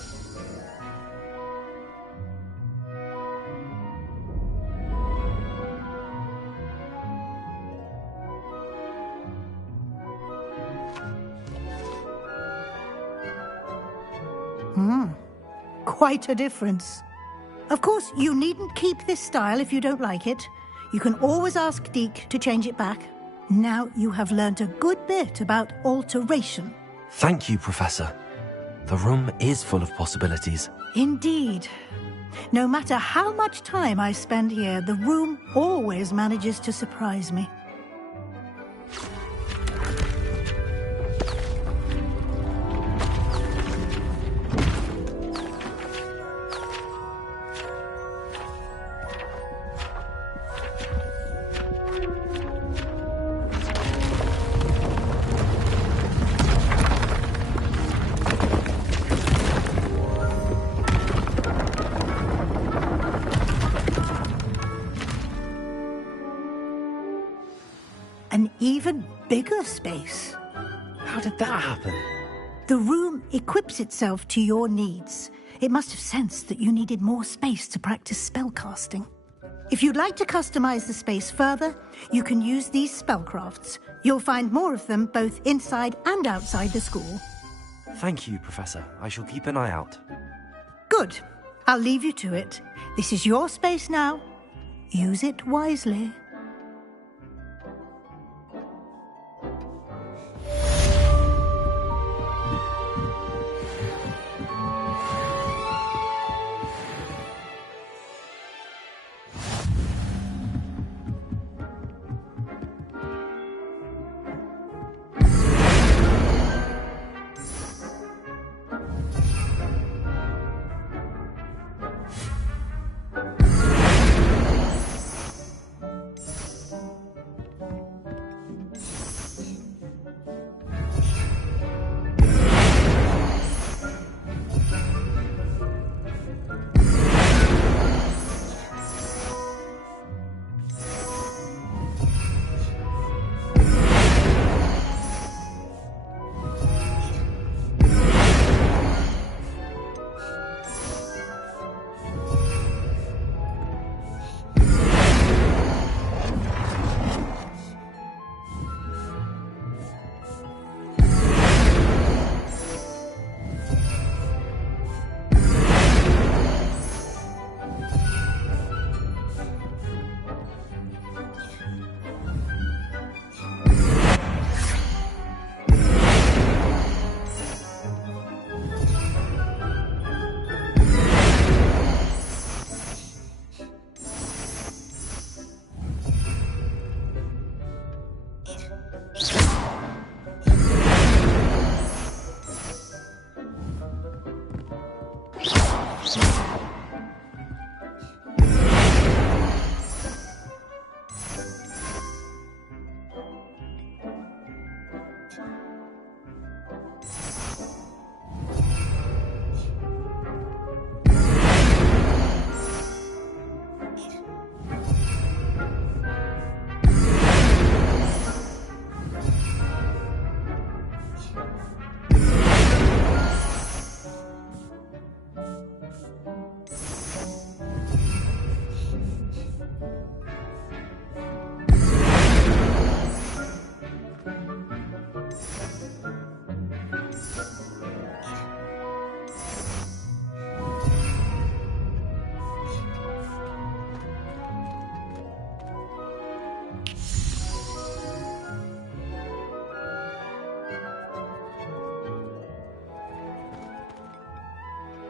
Quite a difference. Of course, you needn't keep this style if you don't like it. You can always ask Deke to change it back. Now you have learnt a good bit about alteration. Thank you, Professor. The room is full of possibilities. Indeed. No matter how much time I spend here, the room always manages to surprise me. An even bigger space. How did that happen? The room equips itself to your needs. It must have sensed that you needed more space to practice spellcasting. If you'd like to customize the space further, you can use these spellcrafts. You'll find more of them both inside and outside the school. Thank you, Professor. I shall keep an eye out. Good. I'll leave you to it. This is your space now. Use it wisely.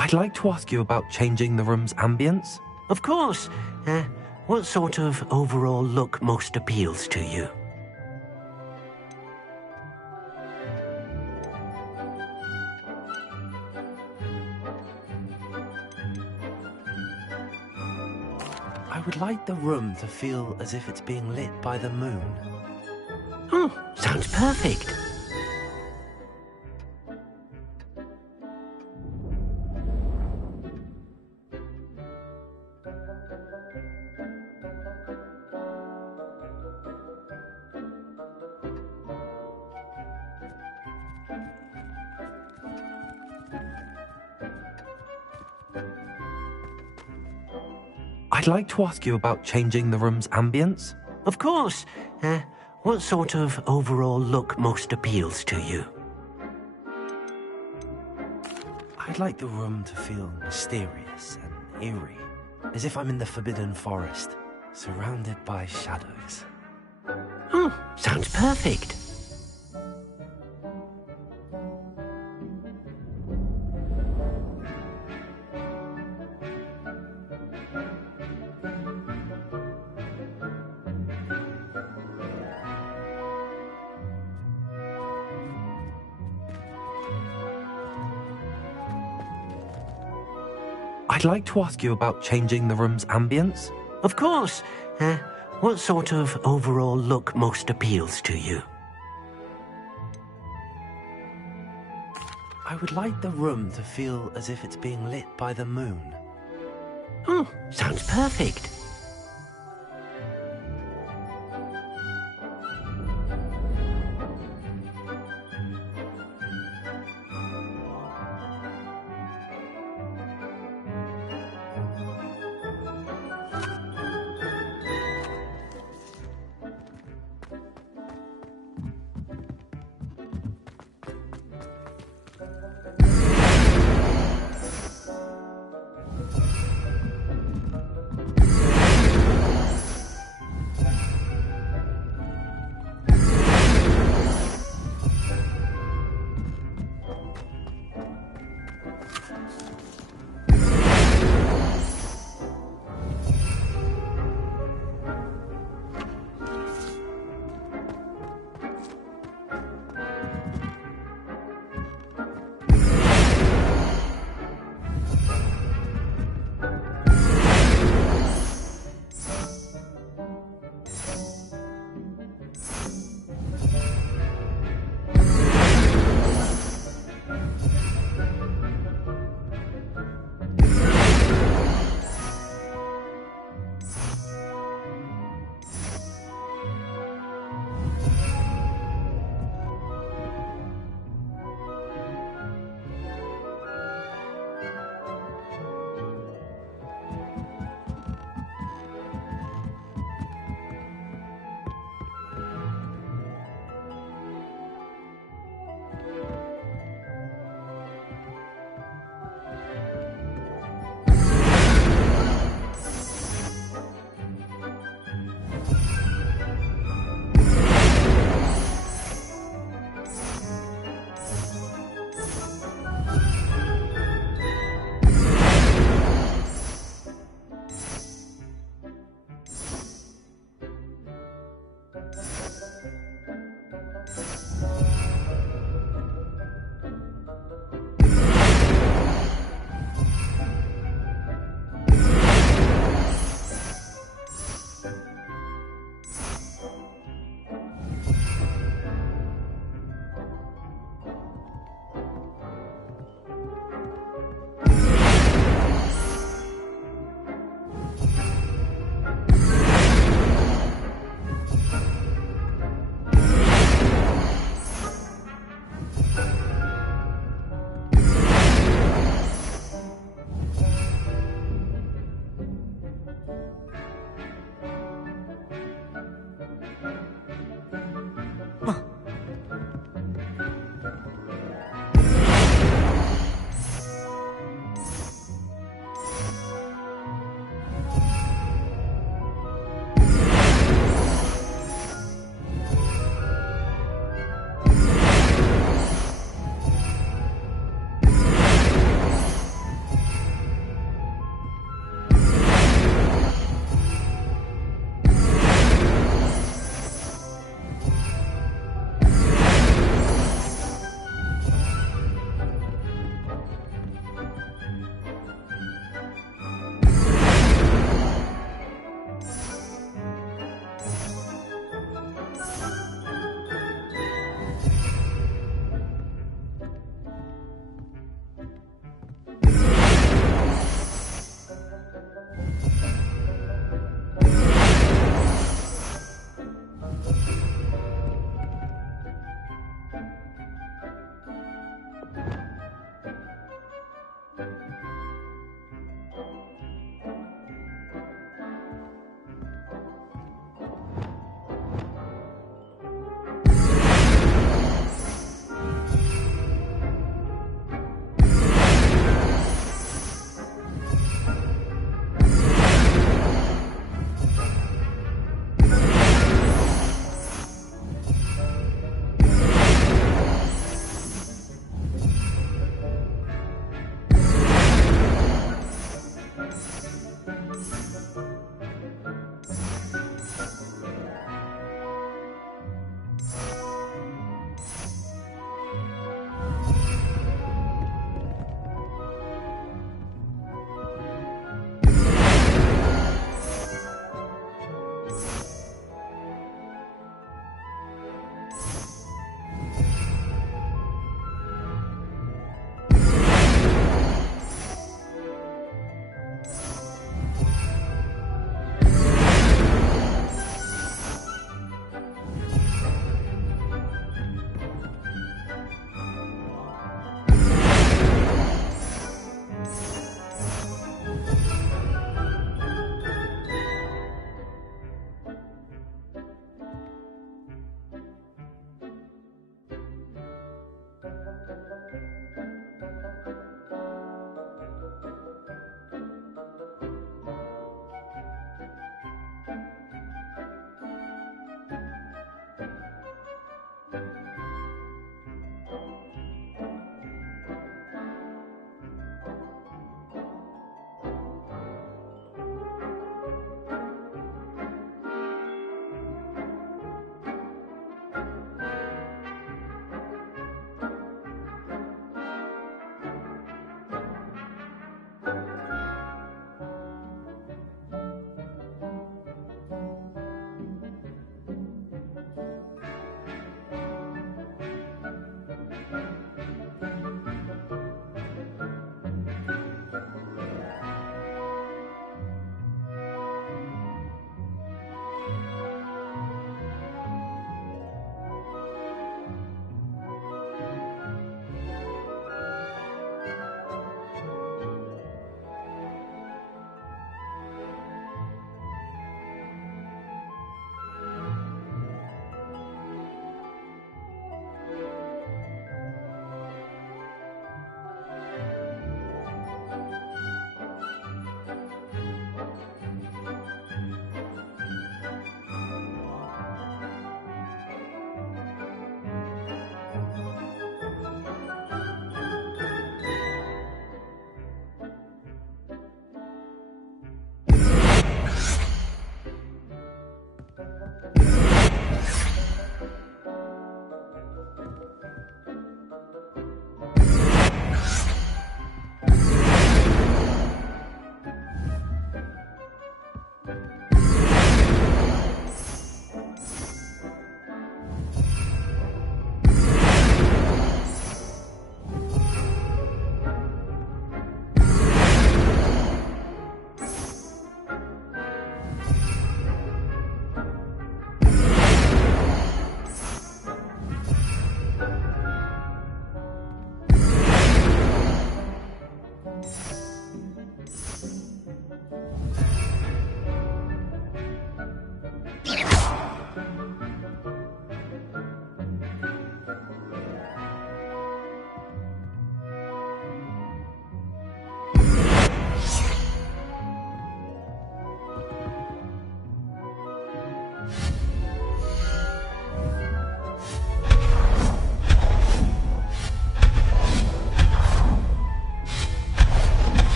I'd like to ask you about changing the room's ambience. Of course. What sort of overall look most appeals to you? I would like the room to feel as if it's being lit by the moon. Oh, sounds perfect. I'd like to ask you about changing the room's ambience. Of course. What sort of overall look most appeals to you? I'd like the room to feel mysterious and eerie, as if I'm in the Forbidden Forest, surrounded by shadows. Oh, sounds perfect. I'd like to ask you about changing the room's ambience. Of course. What sort of overall look most appeals to you? I would like the room to feel as if it's being lit by the moon. Oh, sounds perfect.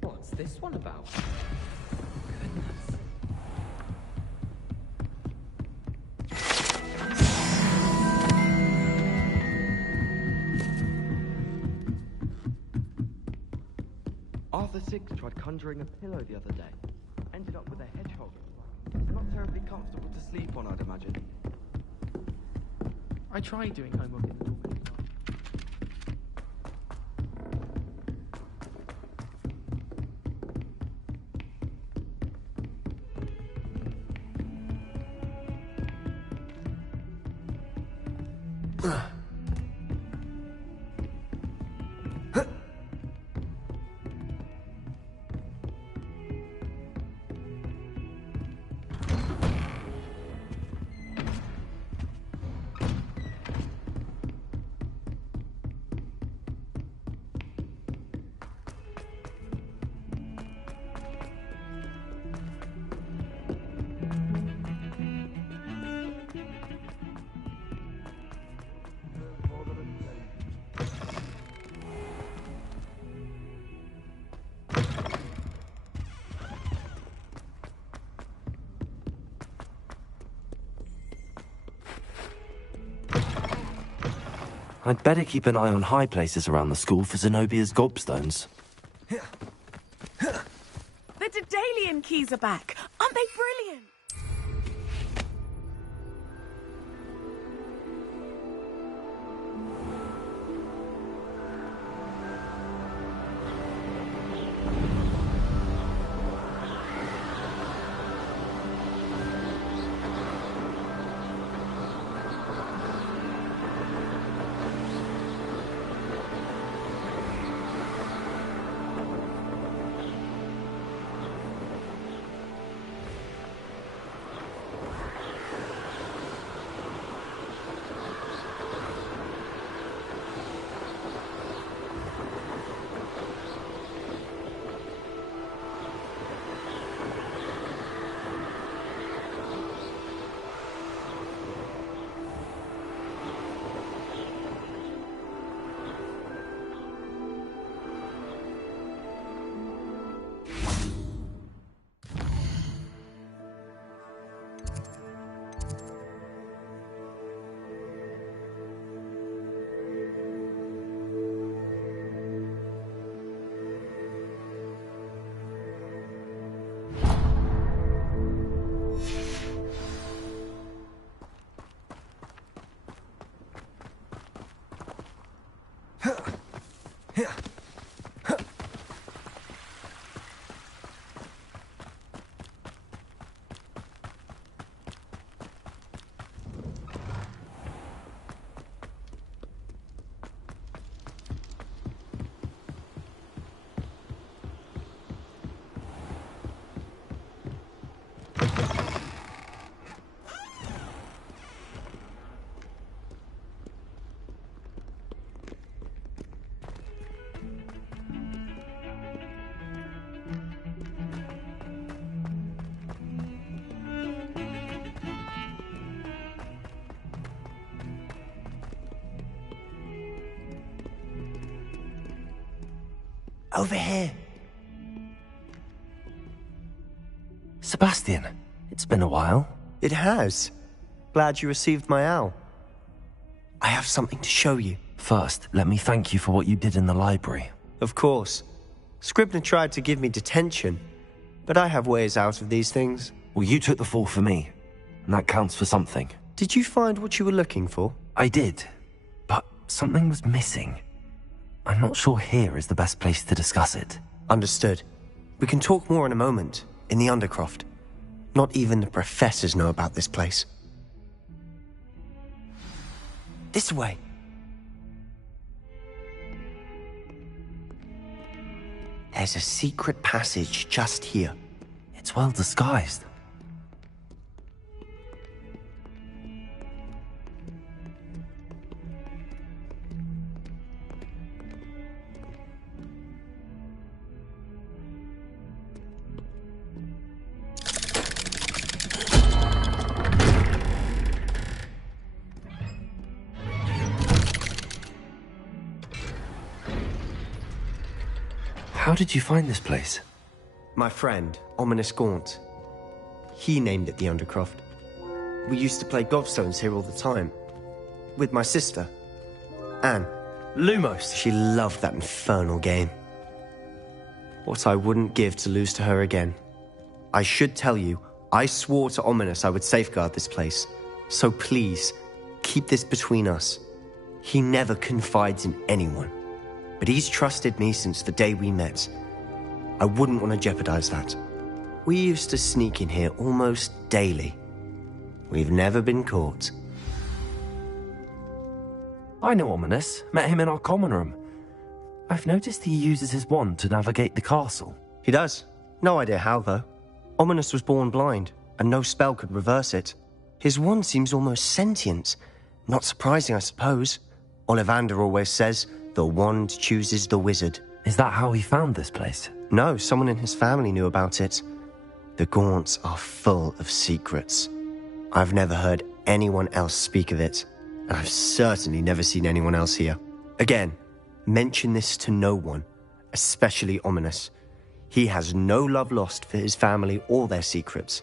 What's this one about? Arthur Six tried conjuring a pillow the other day. Ended up with a hedgehog. It's not terribly comfortable to sleep on, I'd imagine. I tried doing homework in the dormitory. I'd better keep an eye on high places around the school for Zenobia's gobstones. The Daedalian keys are back. Aren't they brilliant? Over here. Sebastian, it's been a while. It has. Glad you received my owl. I have something to show you. First, let me thank you for what you did in the library. Of course. Scribner tried to give me detention, but I have ways out of these things. Well, you took the fall for me, and that counts for something. Did you find what you were looking for? I did, but something was missing. I'm not sure here is the best place to discuss it. Understood. We can talk more in a moment, in the Undercroft. Not even the professors know about this place. This way. There's a secret passage just here. It's well disguised. How did you find this place? My friend, Ominous Gaunt. He named it the Undercroft. We used to play gobstones here all the time. With my sister, Anne. Lumos. She loved that infernal game. What I wouldn't give to lose to her again. I should tell you, I swore to Ominous I would safeguard this place. So please, keep this between us. He never confides in anyone. But he's trusted me since the day we met. I wouldn't want to jeopardize that. We used to sneak in here almost daily. We've never been caught. I know Ominous. Met him in our common room. I've noticed he uses his wand to navigate the castle. He does. No idea how, though. Ominous was born blind, and no spell could reverse it. His wand seems almost sentient. Not surprising, I suppose. Ollivander always says, the wand chooses the wizard. Is that how he found this place? No, someone in his family knew about it. The Gaunts are full of secrets. I've never heard anyone else speak of it, and I've certainly never seen anyone else here. Again, mention this to no one, especially Ominous. He has no love lost for his family or their secrets,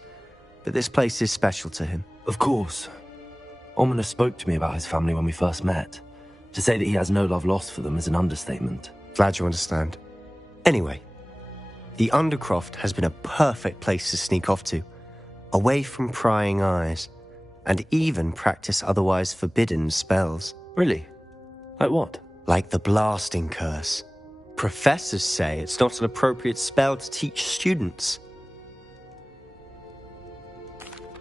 but this place is special to him. Of course. Ominous spoke to me about his family when we first met. To say that he has no love lost for them is an understatement. Glad you understand. Anyway, the Undercroft has been a perfect place to sneak off to, away from prying eyes, and even practice otherwise forbidden spells. Really? Like what? Like the Blasting Curse. Professors say it's not an appropriate spell to teach students.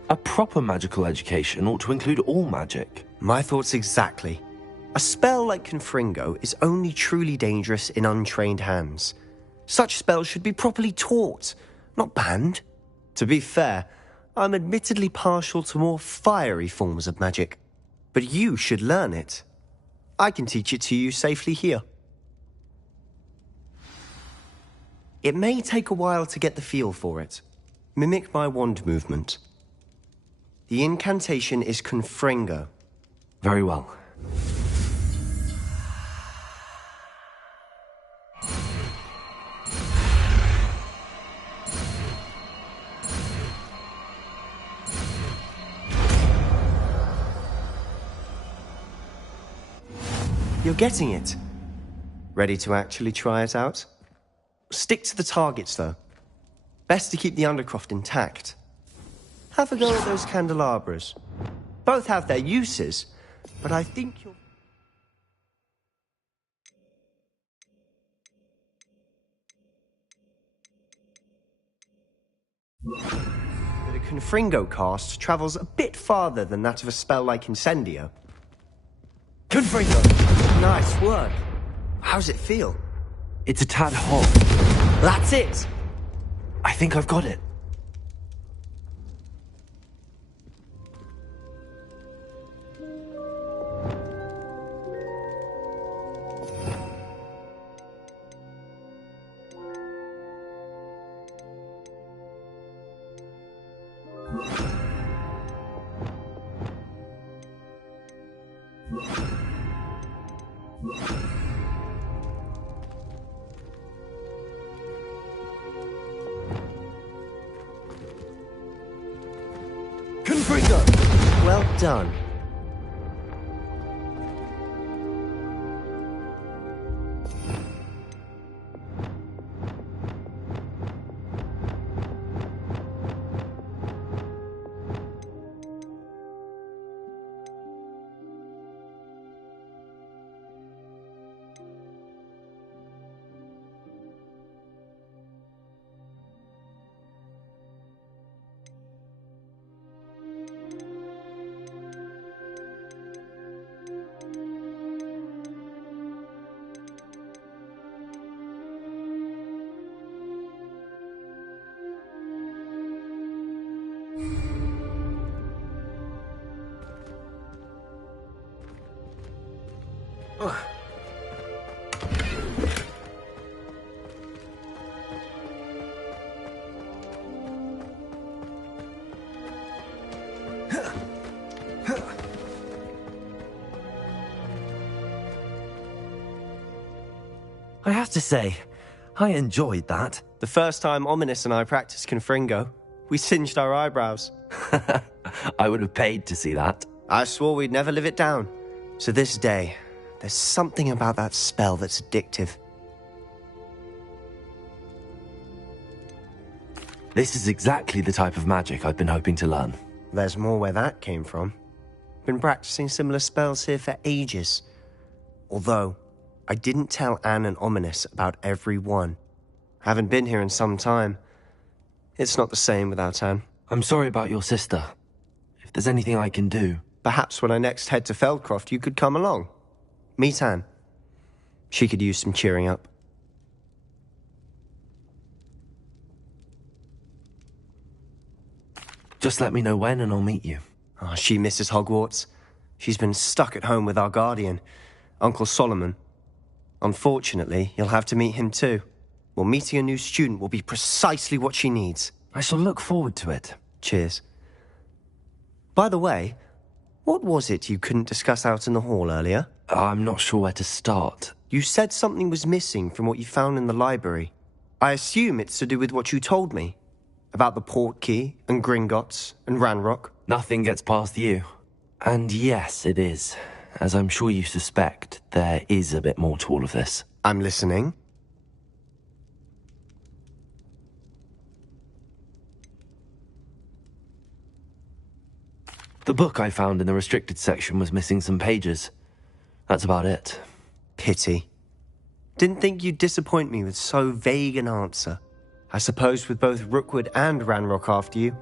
A proper magical education ought to include all magic. My thoughts exactly. A spell like Confringo is only truly dangerous in untrained hands. Such spells should be properly taught, not banned. To be fair, I'm admittedly partial to more fiery forms of magic. But you should learn it. I can teach it to you safely here. It may take a while to get the feel for it. Mimic my wand movement. The incantation is Confringo. Very well. You're getting it. Ready to actually try it out? Stick to the targets, though. Best to keep the Undercroft intact. Have a go at those candelabras. Both have their uses, but I think you'll... But a Confringo cast travels a bit farther than that of a spell like Incendio. Confringo! Nice work. How's it feel? It's a tad hot. That's it! I think I've got it. Confringo! Well done. I have to say, I enjoyed that. The first time Ominous and I practiced Confringo, we singed our eyebrows. I would have paid to see that. I swore we'd never live it down. To this day, there's something about that spell that's addictive. This is exactly the type of magic I've been hoping to learn. There's more where that came from. Been practicing similar spells here for ages. Although, I didn't tell Anne and Ominous about every one. Haven't been here in some time. It's not the same without Anne. I'm sorry about your sister. If there's anything I can do... Perhaps when I next head to Feldcroft, you could come along. Meet Anne. She could use some cheering up. Just let me know when and I'll meet you. Oh, she misses Hogwarts. She's been stuck at home with our guardian, Uncle Solomon. Unfortunately, you'll have to meet him too. Well, meeting a new student will be precisely what she needs. I shall look forward to it. Cheers. By the way, what was it you couldn't discuss out in the hall earlier? I'm not sure where to start. You said something was missing from what you found in the library. I assume it's to do with what you told me. About the Portkey, and Gringotts, and Ranrock. Nothing gets past you. And yes, it is. As I'm sure you suspect, there is a bit more to all of this. I'm listening. The book I found in the restricted section was missing some pages. That's about it. Pity. Didn't think you'd disappoint me with so vague an answer. I suppose with both Rookwood and Ranrock after you,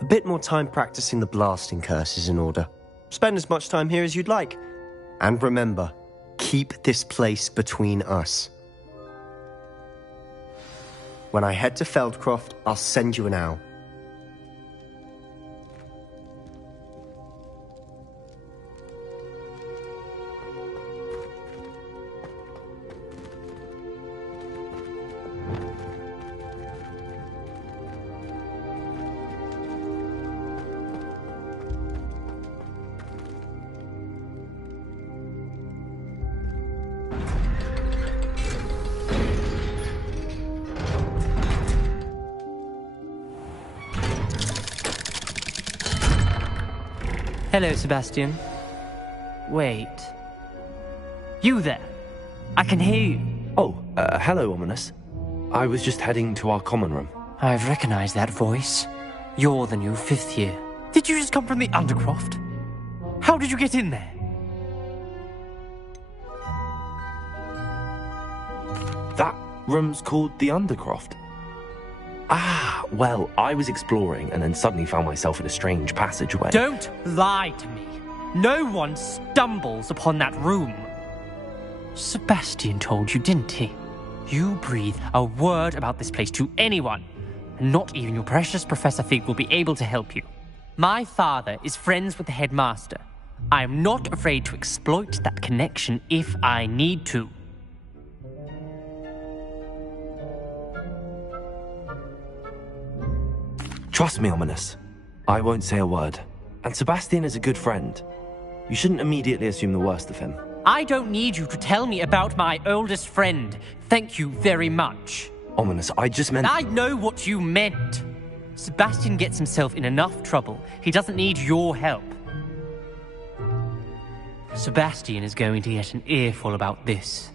a bit more time practicing the blasting curse is in order. Spend as much time here as you'd like. And remember, keep this place between us. When I head to Feldcroft, I'll send you an owl. Hello, Sebastian. Wait. You there? I can hear you. Oh, hello, Ominous. I was just heading to our common room. I've recognized that voice. You're the new fifth year. Did you just come from the Undercroft? How did you get in there? That room's called the Undercroft. Ah, well, I was exploring and then suddenly found myself in a strange passageway. Don't lie to me. No one stumbles upon that room. Sebastian told you, didn't he? You breathe a word about this place to anyone, and not even your precious Professor Fig will be able to help you. My father is friends with the headmaster. I am not afraid to exploit that connection if I need to. Trust me, Ominous. I won't say a word. And Sebastian is a good friend. You shouldn't immediately assume the worst of him. I don't need you to tell me about my oldest friend. Thank you very much. Ominous, I just meant... I know what you meant. Sebastian gets himself in enough trouble. He doesn't need your help. Sebastian is going to get an earful about this.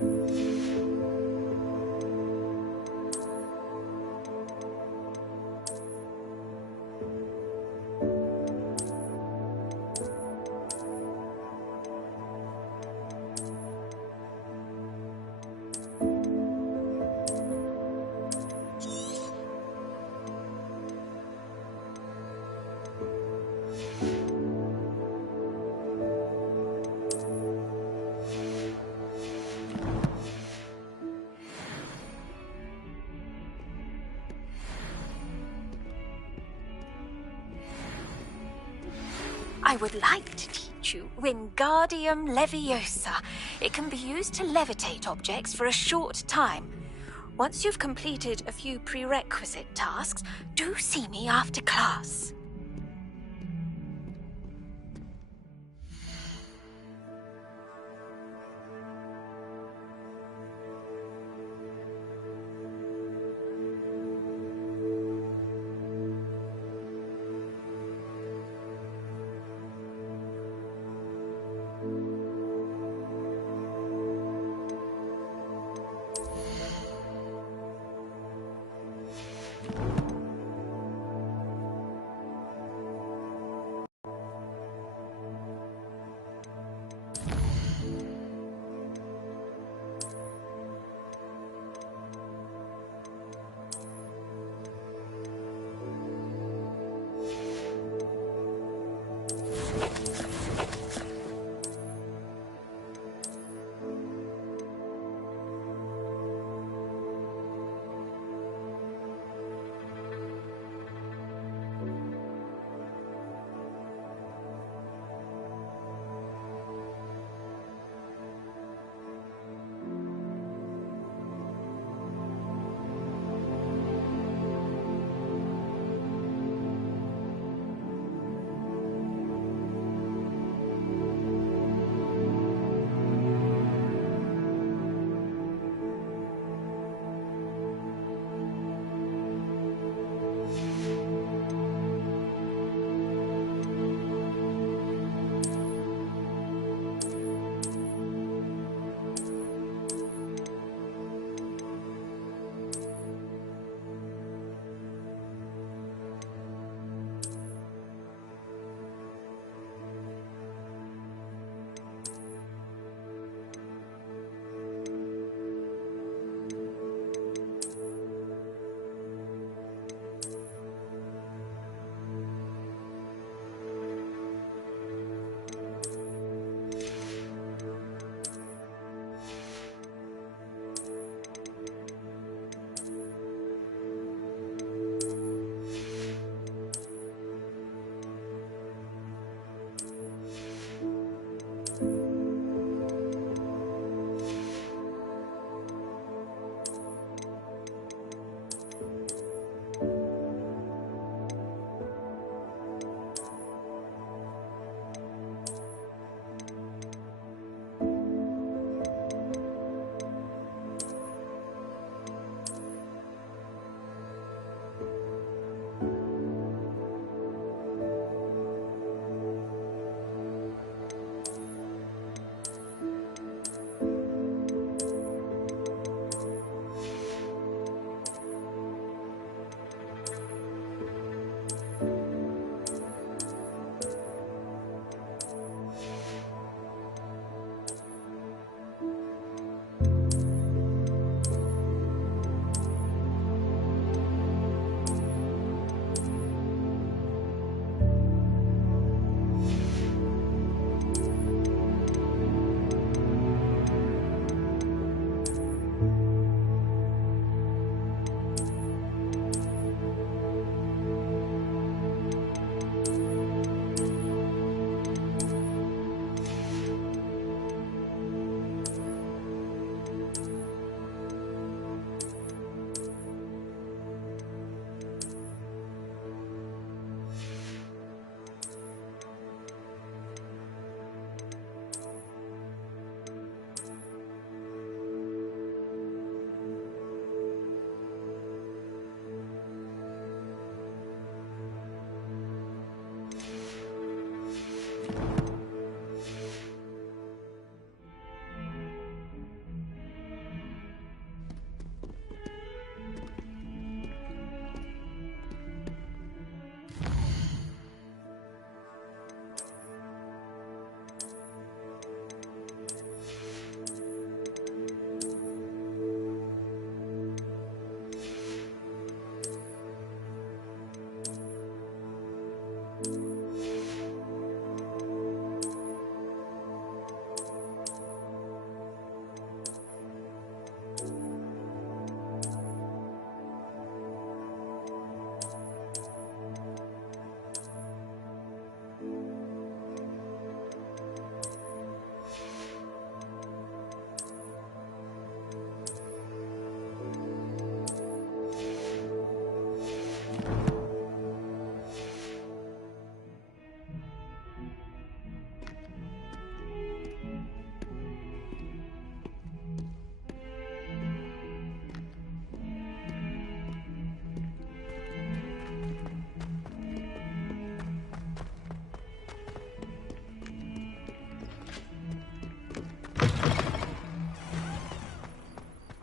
I would like to teach you Wingardium Leviosa. It can be used to levitate objects for a short time. Once you've completed a few prerequisite tasks, do see me after class.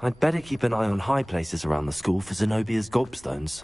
I'd better keep an eye on high places around the school for Zenobia's gobstones.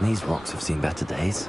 These rocks have seen better days.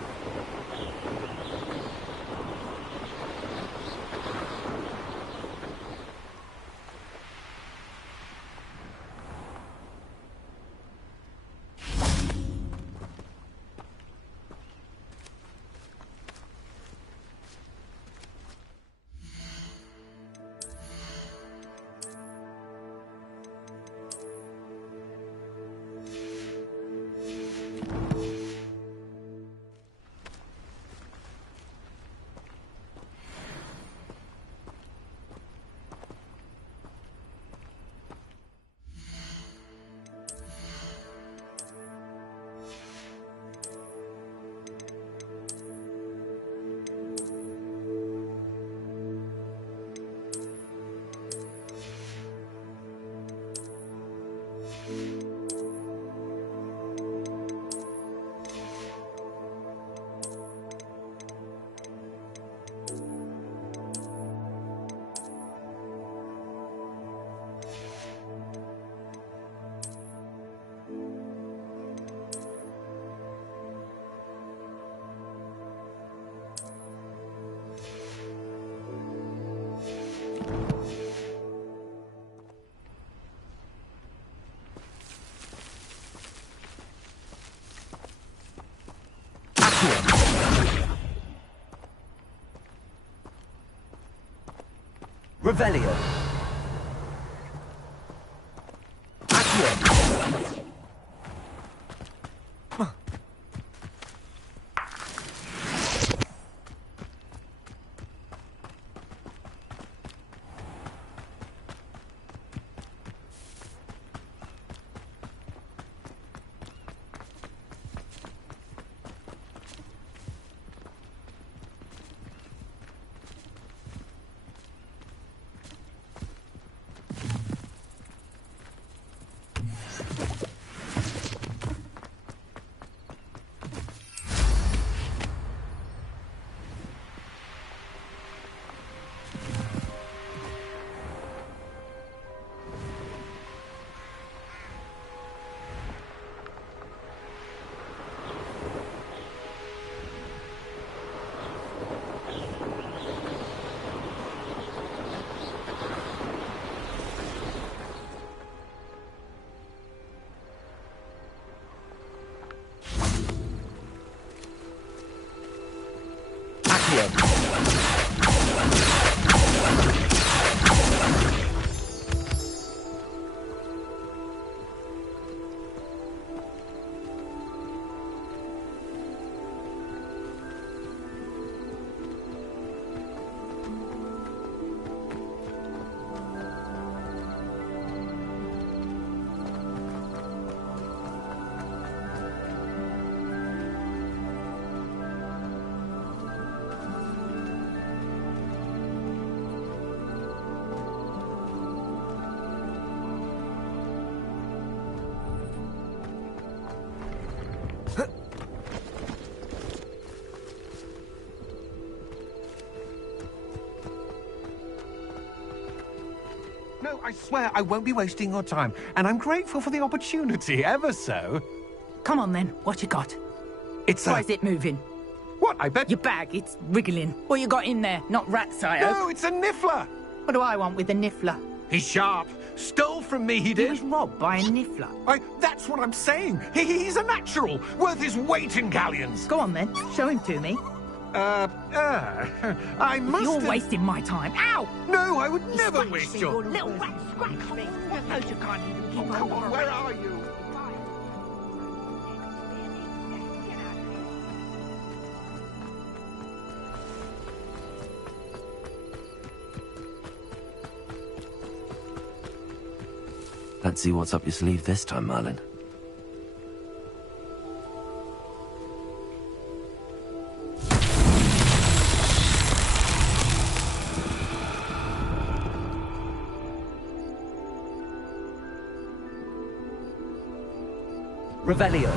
Revelio. No, I swear I won't be wasting your time, and I'm grateful for the opportunity, ever so. Come on then, what you got? It's Why is it moving? What, I bet... Your bag, it's wriggling. What you got in there? Not rats, I hope. No, it's a niffler! What do I want with a niffler? He's sharp. Stole from me, he did. He was robbed by a niffler. That's what I'm saying. He's a natural, worth his weight in galleons. Go on then, show him to me. I must You're have... wasting my time. Ow! No, I would never waste your... little rat scratch me. Suppose you can't even keep Come on, where are you? Let's see what's up your sleeve this time, Merlin. Revelio.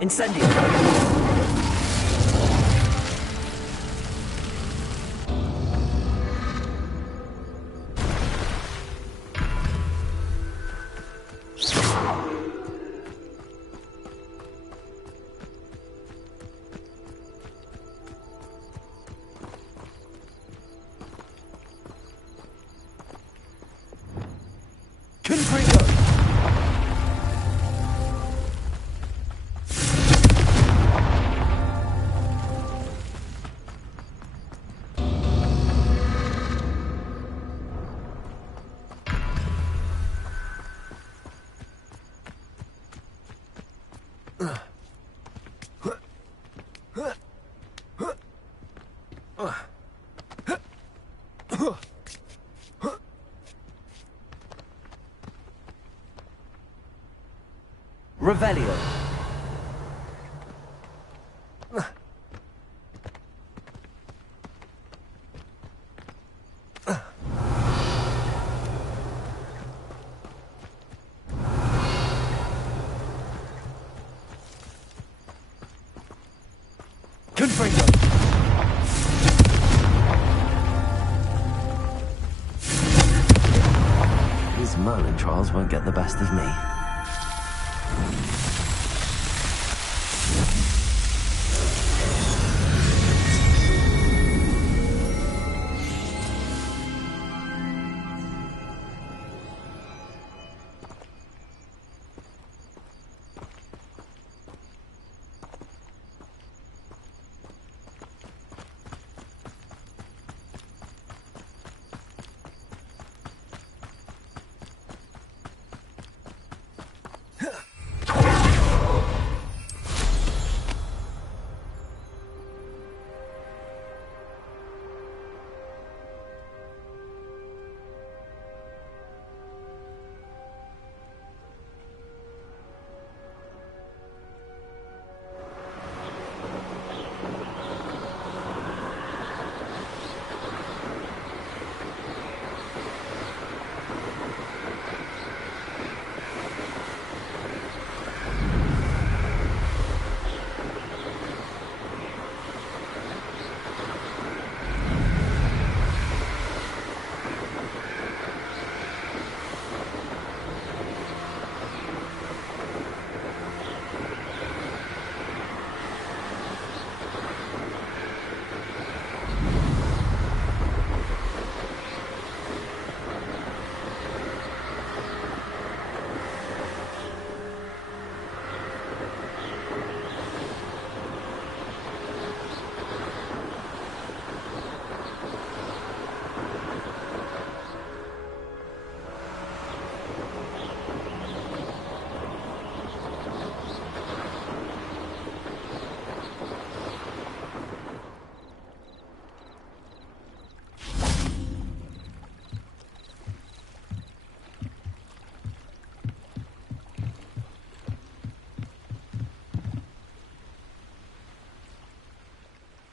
Incendio! Revelio. Confringo. These Merlin trials won't get the best of me.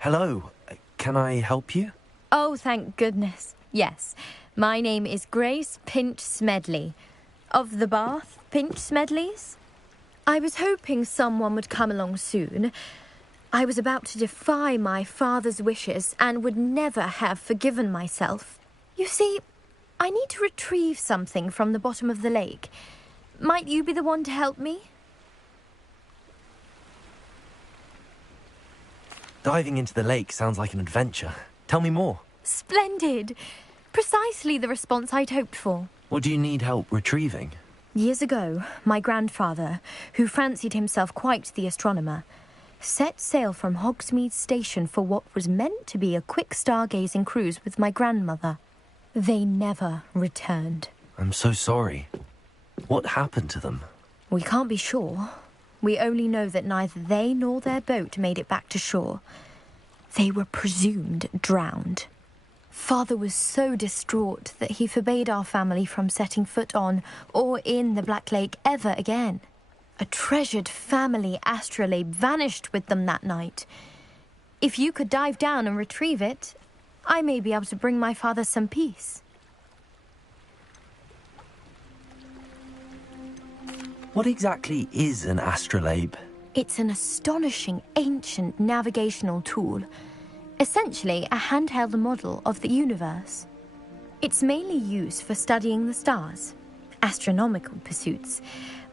Hello, can I help you? Oh, thank goodness. Yes. My name is Grace Pinch Smedley. Of the Bath Pinch Smedleys. I was hoping someone would come along soon. I was about to defy my father's wishes and would never have forgiven myself. You see, I need to retrieve something from the bottom of the lake. Might you be the one to help me? Diving into the lake sounds like an adventure. Tell me more. Splendid. Precisely the response I'd hoped for. What do you need help retrieving? Years ago, my grandfather, who fancied himself quite the astronomer, set sail from Hogsmeade Station for what was meant to be a quick stargazing cruise with my grandmother. They never returned. I'm so sorry. What happened to them? We can't be sure. We only know that neither they nor their boat made it back to shore. They were presumed drowned. Father was so distraught that he forbade our family from setting foot on or in the Black Lake ever again. A treasured family astrolabe vanished with them that night. If you could dive down and retrieve it, I may be able to bring my father some peace. What exactly is an astrolabe? It's an astonishing ancient navigational tool, essentially a handheld model of the universe. It's mainly used for studying the stars, astronomical pursuits,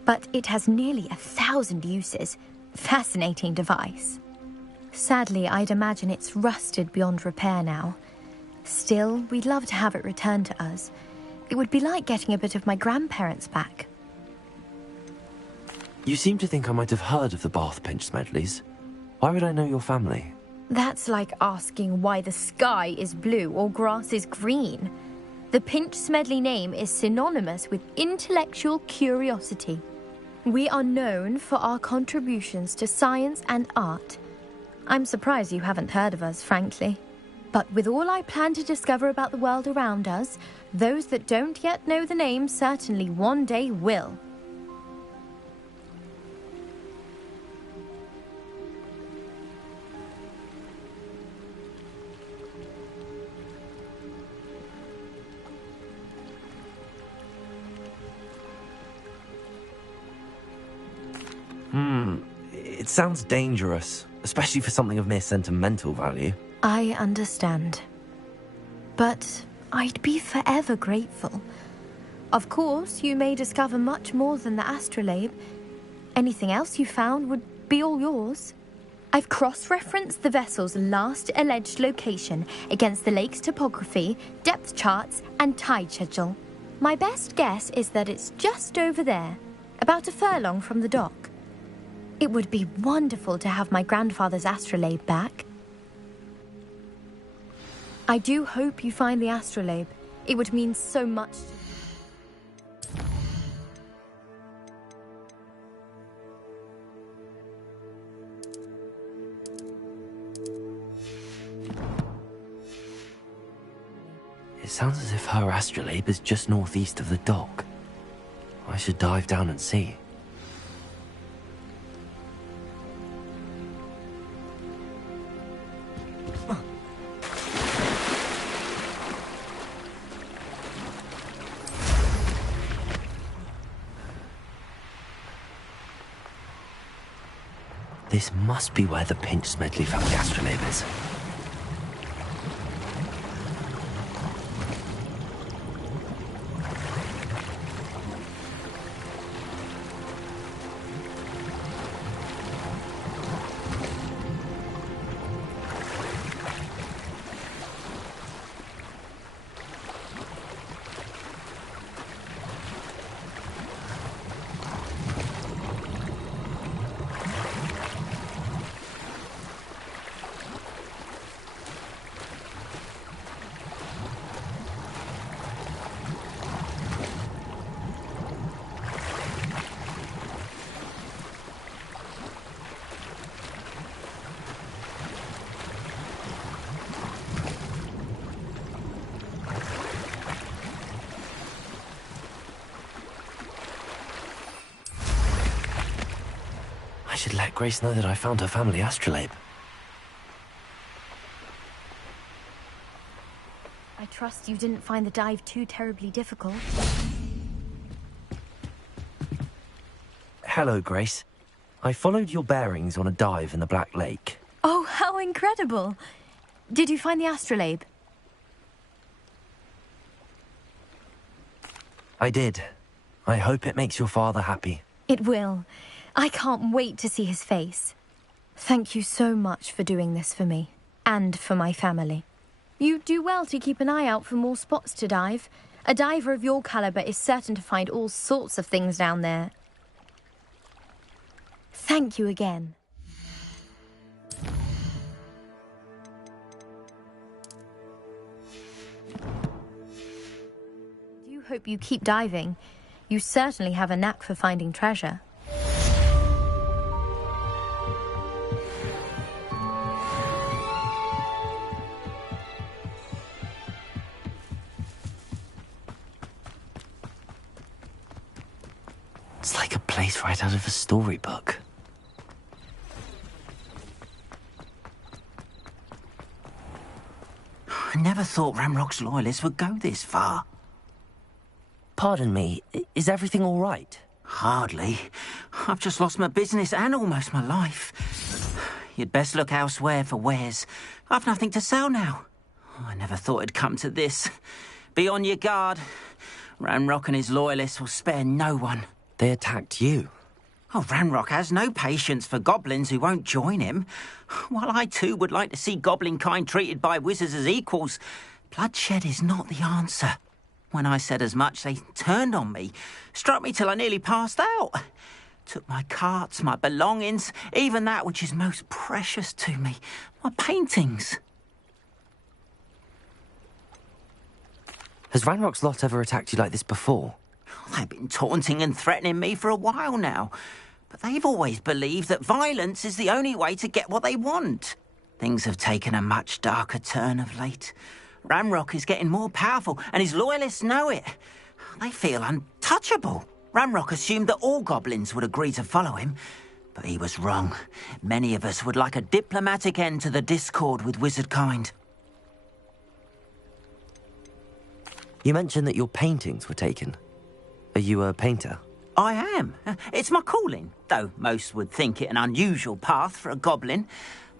but it has nearly 1,000 uses. Fascinating device. Sadly, I'd imagine it's rusted beyond repair now. Still, we'd love to have it returned to us. It would be like getting a bit of my grandparents back. You seem to think I might have heard of the Bath Pinch Smedleys. Why would I know your family? That's like asking why the sky is blue or grass is green. The Pinch Smedley name is synonymous with intellectual curiosity. We are known for our contributions to science and art. I'm surprised you haven't heard of us, frankly. But with all I plan to discover about the world around us, those that don't yet know the name certainly one day will. It sounds dangerous, especially for something of mere sentimental value. I understand. But I'd be forever grateful. Of course, you may discover much more than the astrolabe. Anything else you found would be all yours. I've cross-referenced the vessel's last alleged location against the lake's topography, depth charts, and tide schedule. My best guess is that it's just over there, about a furlong from the dock. It would be wonderful to have my grandfather's astrolabe back. I do hope you find the astrolabe. It would mean so much to me. It sounds as if her astrolabe is just northeast of the dock. I should dive down and see. This must be where the Pinch Smedley family astrolabe is. I should let Grace know that I found her family astrolabe. I trust you didn't find the dive too terribly difficult. Hello, Grace. I followed your bearings on a dive in the Black Lake. Oh, how incredible! Did you find the astrolabe? I did. I hope it makes your father happy. It will. I can't wait to see his face. Thank you so much for doing this for me, and for my family. You do well to keep an eye out for more spots to dive. A diver of your caliber is certain to find all sorts of things down there. Thank you again. I do hope you keep diving. You certainly have a knack for finding treasure. It's like a place right out of a storybook. I never thought Ramrock's loyalists would go this far. Pardon me, is everything all right? Hardly. I've just lost my business and almost my life. You'd best look elsewhere for wares. I've nothing to sell now. I never thought it'd come to this. Be on your guard. Ranrock and his loyalists will spare no one. They attacked you? Oh, Ranrock has no patience for goblins who won't join him. While I too would like to see goblin kind treated by wizards as equals, bloodshed is not the answer. When I said as much, they turned on me, struck me till I nearly passed out. Took my carts, my belongings, even that which is most precious to me, my paintings. Has Ranrock's lot ever attacked you like this before? They've been taunting and threatening me for a while now, but they've always believed that violence is the only way to get what they want. Things have taken a much darker turn of late. Ranrock is getting more powerful, and his loyalists know it. They feel untouchable. Ranrock assumed that all goblins would agree to follow him, but he was wrong. Many of us would like a diplomatic end to the discord with wizard kind. You mentioned that your paintings were taken. Are you a painter? I am. It's my calling, though most would think it an unusual path for a goblin.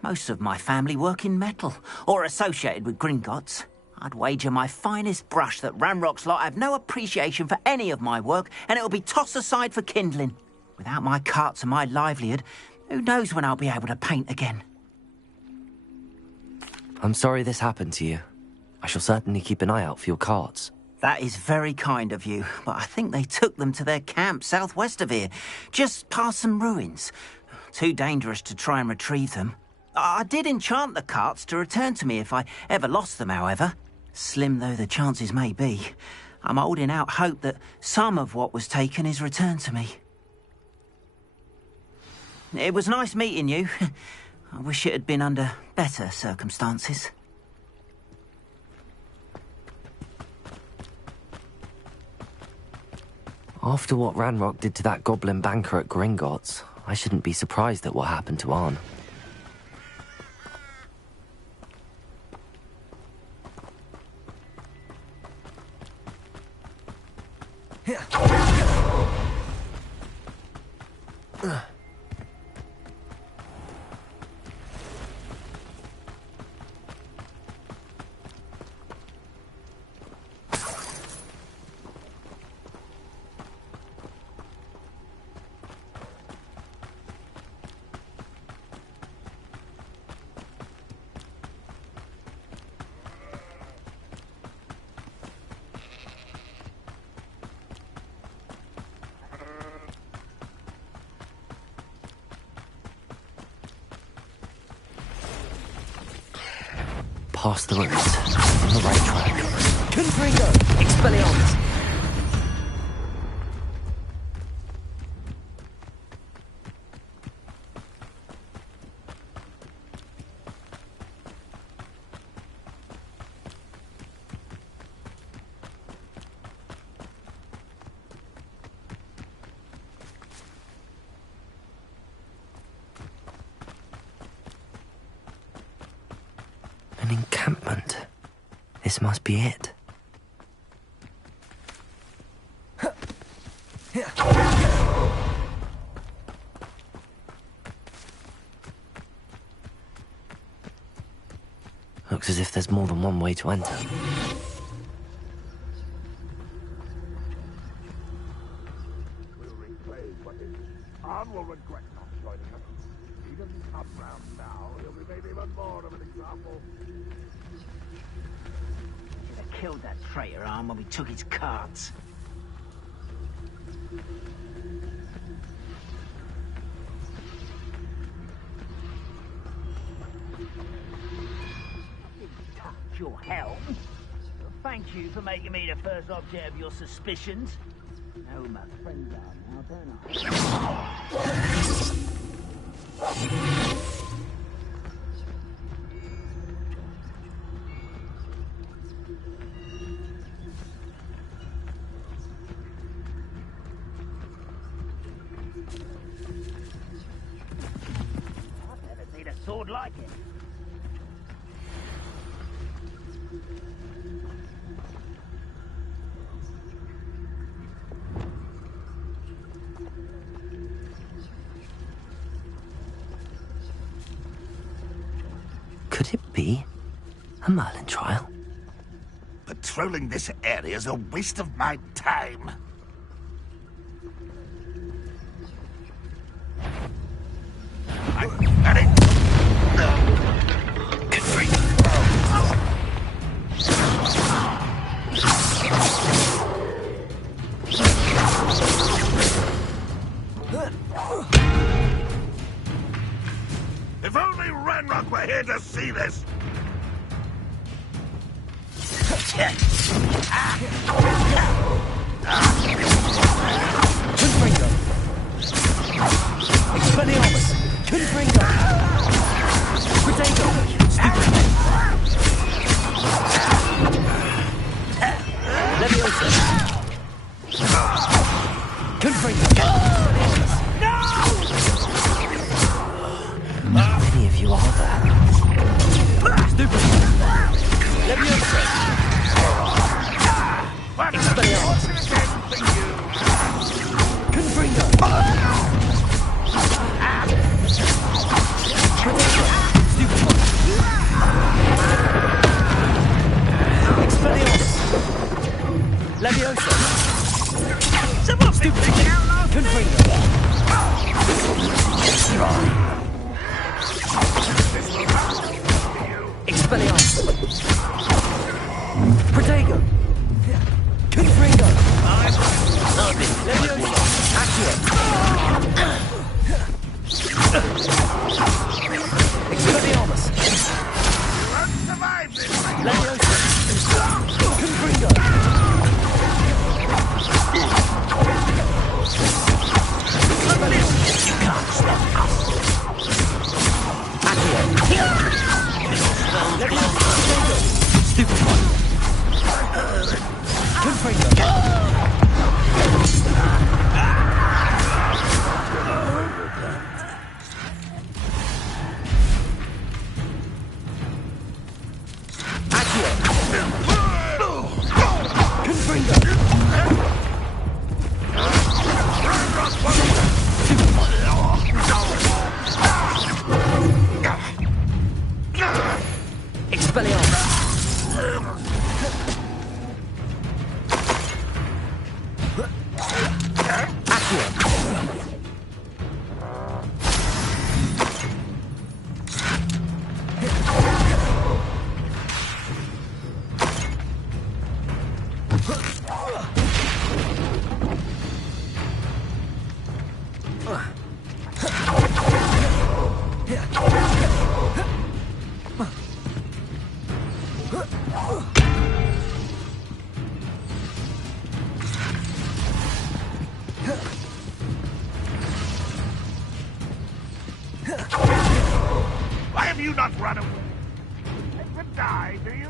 Most of my family work in metal, or associated with Gringotts. I'd wager my finest brush that Ranrock's lot have no appreciation for any of my work, and it'll be tossed aside for kindling. Without my carts and my livelihood, who knows when I'll be able to paint again. I'm sorry this happened to you. I shall certainly keep an eye out for your carts. That is very kind of you, but I think they took them to their camp southwest of here, just past some ruins. Too dangerous to try and retrieve them. I did enchant the carts to return to me if I ever lost them, however. Slim though the chances may be, I'm holding out hope that some of what was taken is returned to me. It was nice meeting you. I wish it had been under better circumstances. After what Ranrock did to that goblin banker at Gringotts, I shouldn't be surprised at what happened to Arn. Past the route. On the right track. Confringo! Expelliarmus! An encampment. This must be it. Looks as if there's more than one way to enter. Arn will regret not joining us. He doesn't come round now, he'll be made even more of an example. Should have killed that traitor Arn when we took his carts. Touch your helm. Thank you for making me the first object of your suspicions. Know who my friends are now, don't I've never seen a sword like it. Could it be a Merlin trial? Patrolling this area is a waste of my time. I'm ready. If only Ranrock were here to see this! Confringo! Expelliarmus! Confringo! Protego! Leviosa! Confringo! How many of you are there? Stupid! Leviosa! Expelliarmus! Confringo! Protego! Stupid one! Expelliarmus! Leviosa! Stupid one! Confringo! Expelliarmus! Protego! Confringo! Leviosa! Accio! Expelliarmus! Leviosa! Confringo! You can't stop us! Accio! Leviosa! Stupid one! Confringo! Why have you not run away? Never die, do you?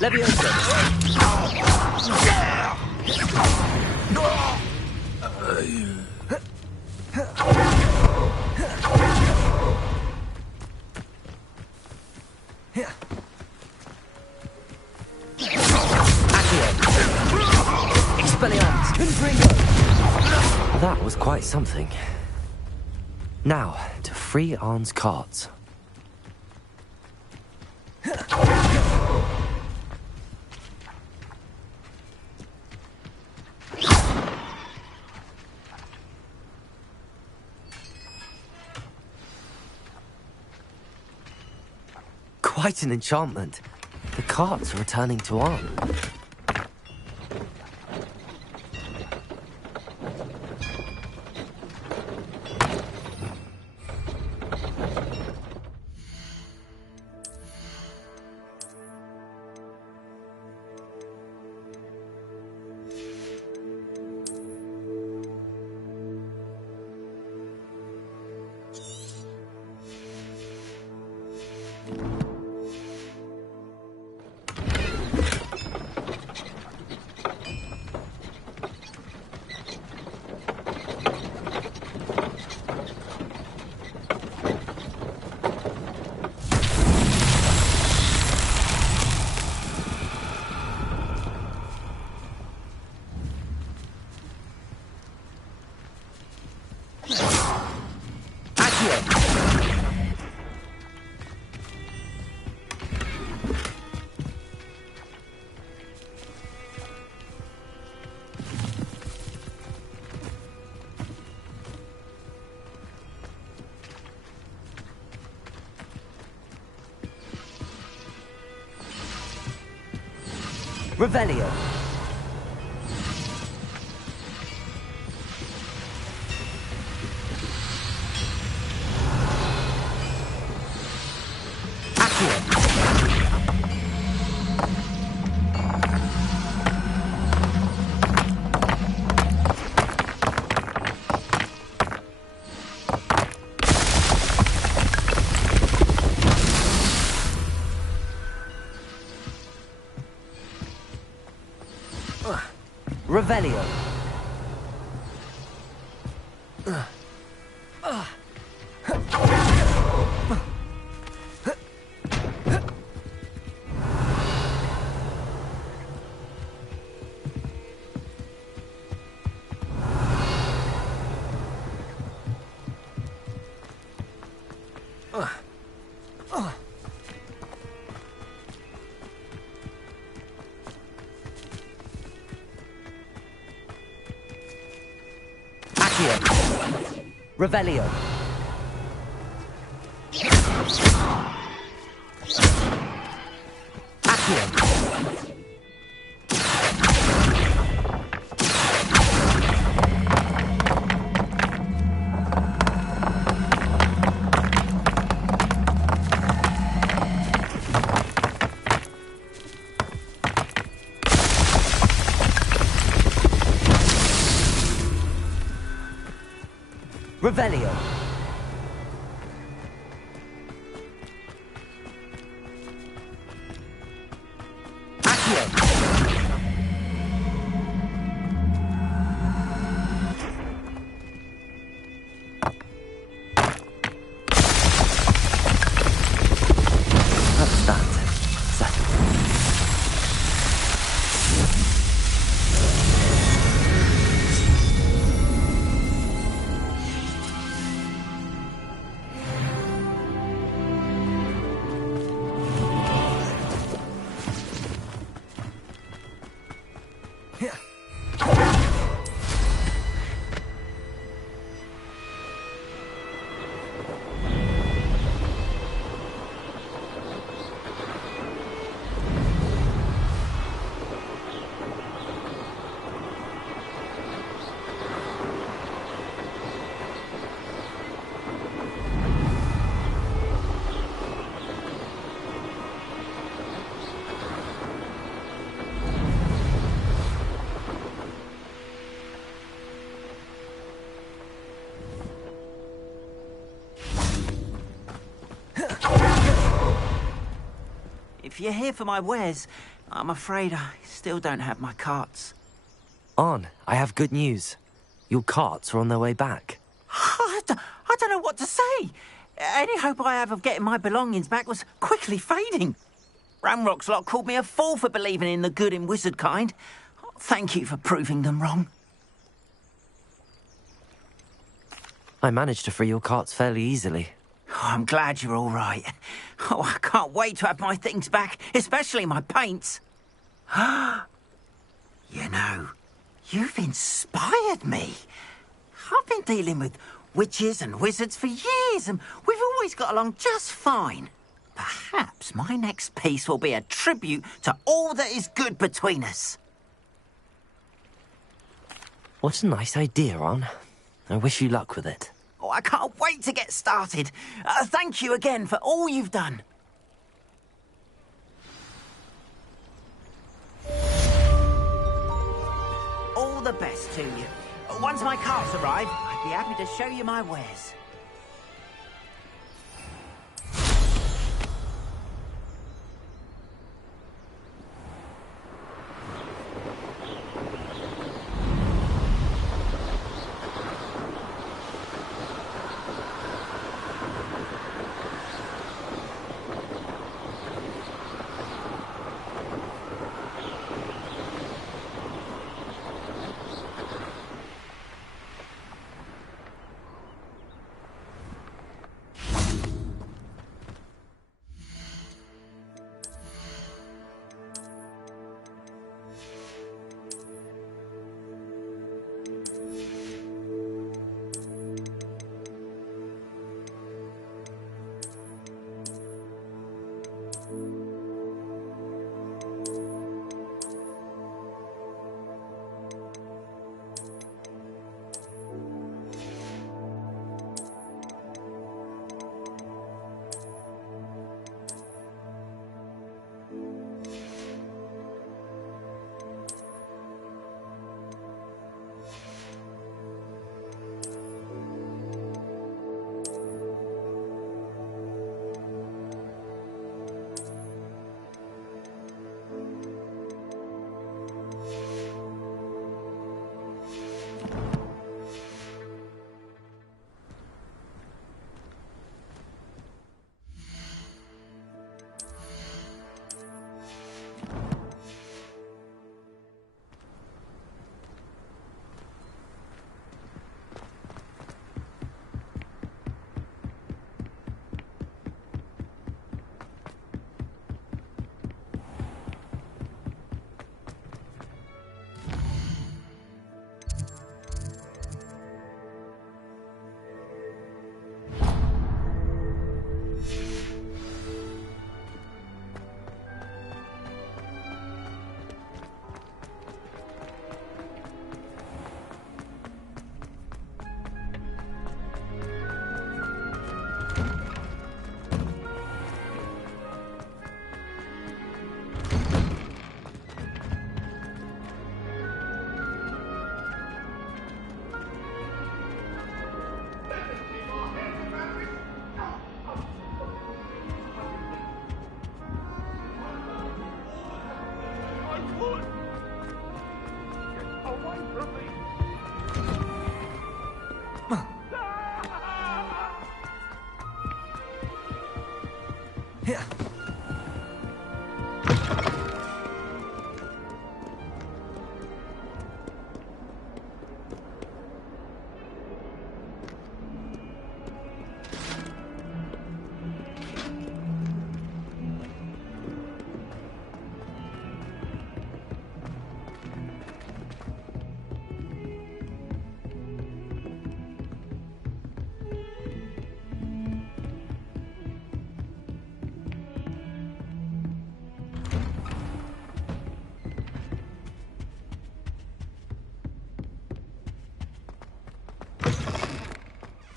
Leviosa! Expelliarmus! Confringo! That was quite something. Now, to free Arn's cards. Quite an enchantment. The cards are returning to Arn. Revelio. Revelio. Revelio. Revelio. If you're here for my wares, I'm afraid I still don't have my carts. On, I have good news. Your carts are on their way back. I don't know what to say. Any hope I have of getting my belongings back was quickly fading. Ramrock's lot called me a fool for believing in the good in wizard kind. Thank you for proving them wrong. I managed to free your carts fairly easily. Oh, I'm glad you're all right. Oh, I can't wait to have my things back, especially my paints. You know, you've inspired me. I've been dealing with witches and wizards for years, and we've always got along just fine. Perhaps my next piece will be a tribute to all that is good between us. What a nice idea, Ron. I wish you luck with it. Oh, I can't wait to get started. Thank you again for all you've done. All the best to you. Once my carts arrive, I'd be happy to show you my wares.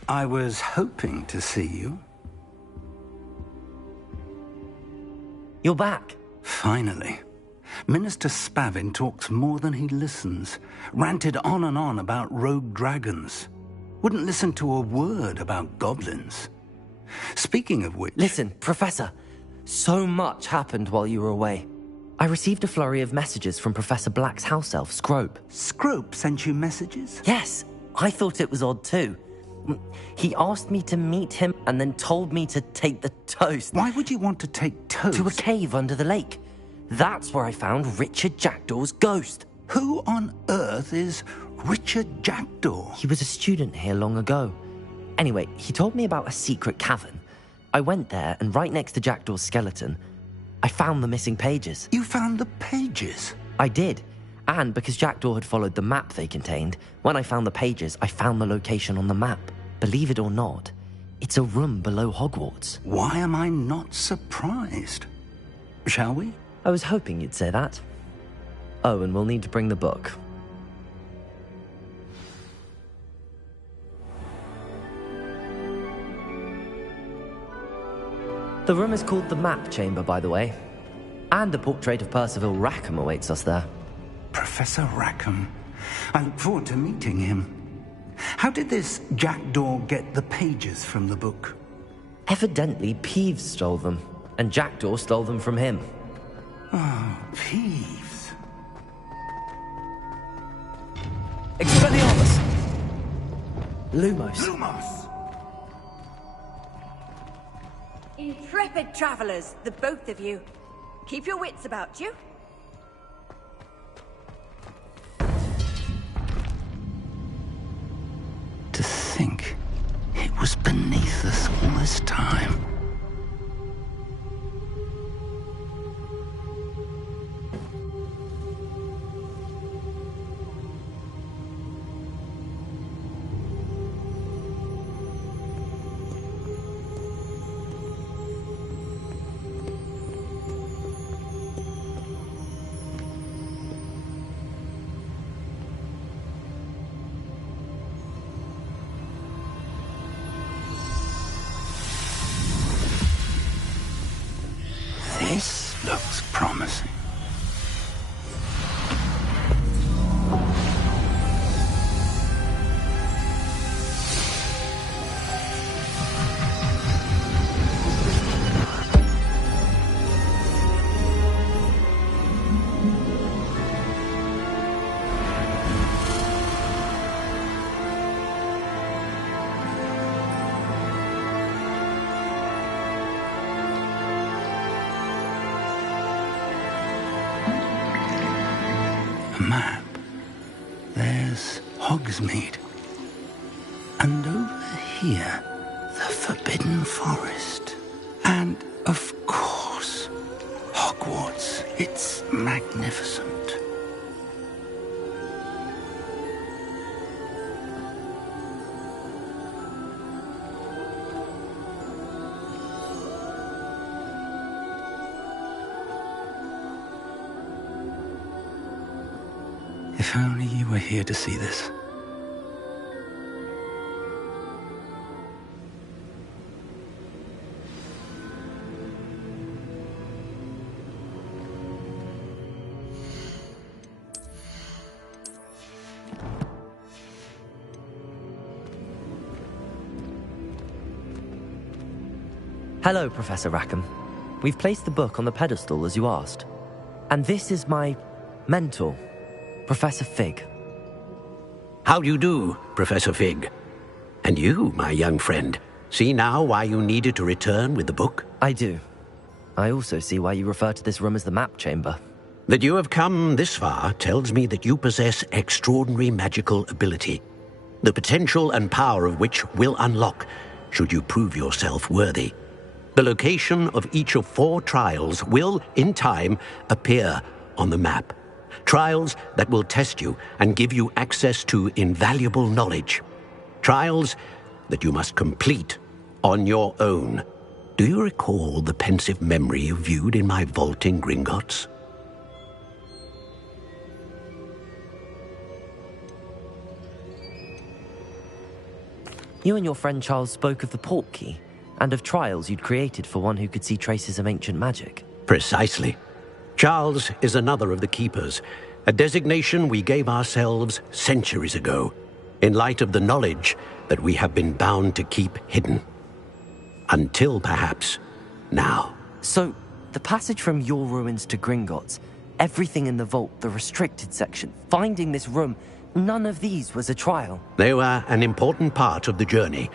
I was hoping to see you. You're back. Finally. Minister Spavin talks more than he listens. Ranted on and on about rogue dragons. Wouldn't listen to a word about goblins. Speaking of which... Listen, Professor. So much happened while you were away. I received a flurry of messages from Professor Black's house elf, Scrope. Scrope sent you messages? Yes. I thought it was odd too. He asked me to meet him and then told me to take the toast. Why would you want to take toast? To a cave under the lake. That's where I found Richard Jackdaw's ghost. Who on earth is Richard Jackdaw? He was a student here long ago. Anyway, he told me about a secret cavern. I went there, and right next to Jackdaw's skeleton, I found the missing pages. You found the pages? I did. And because Jackdaw had followed the map they contained, when I found the pages, I found the location on the map. Believe it or not, it's a room below Hogwarts. Why am I not surprised? Shall we? I was hoping you'd say that. Oh, and we'll need to bring the book. The room is called the Map Chamber, by the way. And a portrait of Percival Rackham awaits us there. Professor Rackham. I look forward to meeting him. How did this Jackdaw get the pages from the book? Evidently, Peeves stole them, and Jackdaw stole them from him. Oh, Peeves. Expelliarmus! Lumos. Lumos! Intrepid travelers, the both of you. Keep your wits about you. To think it was beneath us all this time. This looks promising. Map. There's Hogsmeade. And over here, the Forbidden Forest. And, of course, Hogwarts. It's magnificent. If only you were here to see this. Hello, Professor Rackham. We've placed the book on the pedestal as you asked. And this is my mentor, Professor Fig. How do you do, Professor Fig? And you, my young friend, see now why you needed to return with the book? I do. I also see why you refer to this room as the Map Chamber. That you have come this far tells me that you possess extraordinary magical ability, the potential and power of which will unlock should you prove yourself worthy. The location of each of 4 trials will, in time, appear on the map. Trials that will test you and give you access to invaluable knowledge. Trials that you must complete on your own. Do you recall the pensive memory you viewed in my vault in Gringotts? You and your friend Charles spoke of the Portkey, and of trials you'd created for one who could see traces of ancient magic. Precisely. Charles is another of the Keepers, a designation we gave ourselves centuries ago, in light of the knowledge that we have been bound to keep hidden. Until, perhaps, now. So, the passage from your ruins to Gringotts, everything in the vault, the restricted section, finding this room, none of these was a trial. They were an important part of the journey,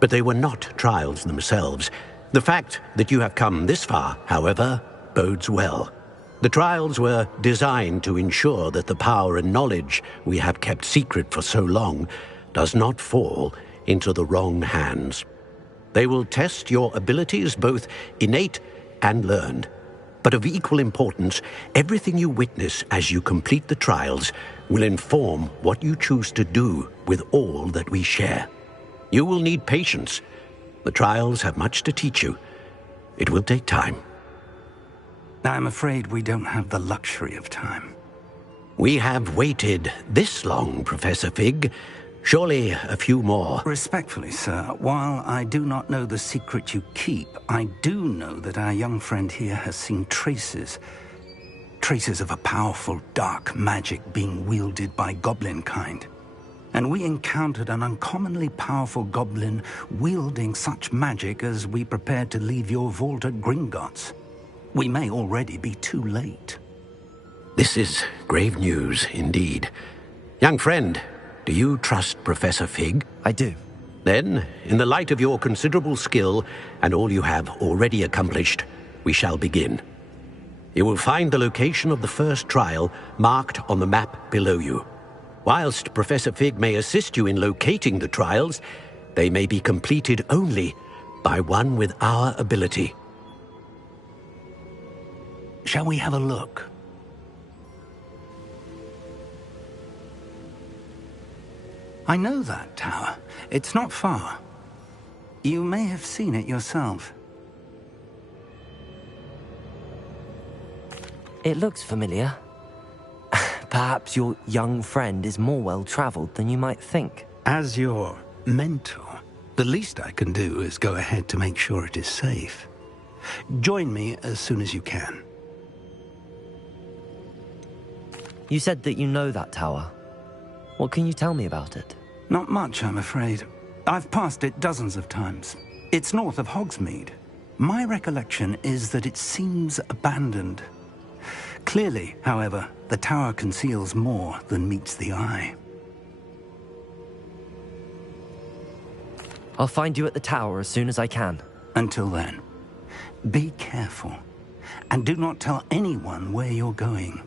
but they were not trials themselves. The fact that you have come this far, however, bodes well. The trials were designed to ensure that the power and knowledge we have kept secret for so long does not fall into the wrong hands. They will test your abilities, both innate and learned. But of equal importance, everything you witness as you complete the trials will inform what you choose to do with all that we share. You will need patience. The trials have much to teach you. It will take time. I'm afraid we don't have the luxury of time. We have waited this long, Professor Fig. Surely a few more. Respectfully, sir, while I do not know the secret you keep, I do know that our young friend here has seen traces of a powerful dark magic being wielded by goblin kind. And we encountered an uncommonly powerful goblin wielding such magic as we prepared to leave your vault at Gringotts. We may already be too late. This is grave news indeed. Young friend, do you trust Professor Fig? I do. Then, in the light of your considerable skill and all you have already accomplished, we shall begin. You will find the location of the first trial marked on the map below you. Whilst Professor Fig may assist you in locating the trials, they may be completed only by one with our ability. Shall we have a look? I know that tower. It's not far. You may have seen it yourself. It looks familiar. Perhaps your young friend is more well-traveled than you might think. As your mentor, the least I can do is go ahead to make sure it is safe. Join me as soon as you can. You said that you know that tower. What can you tell me about it? Not much, I'm afraid. I've passed it dozens of times. It's north of Hogsmeade. My recollection is that it seems abandoned. Clearly, however, the tower conceals more than meets the eye. I'll find you at the tower as soon as I can. Until then, be careful, and do not tell anyone where you're going.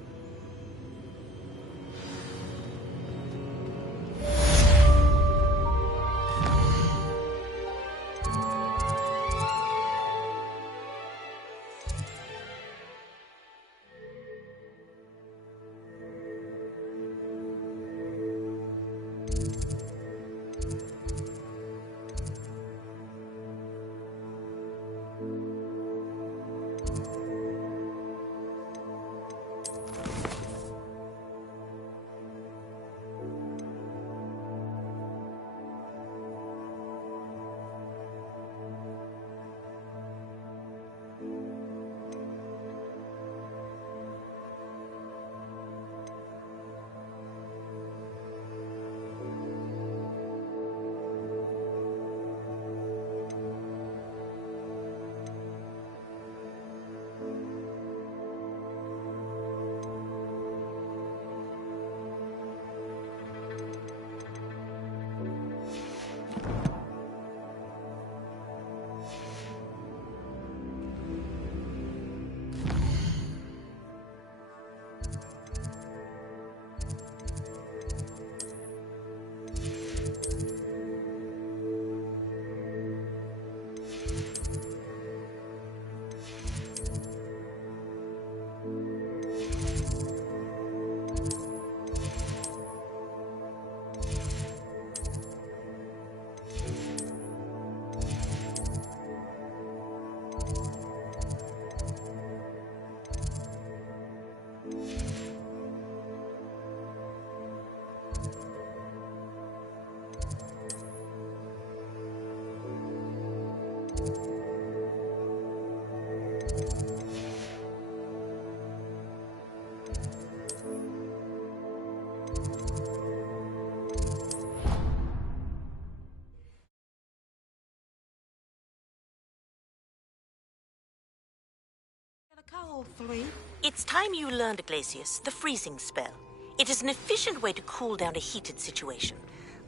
all three? It's time you learned, Glacius, the freezing spell. It is an efficient way to cool down a heated situation.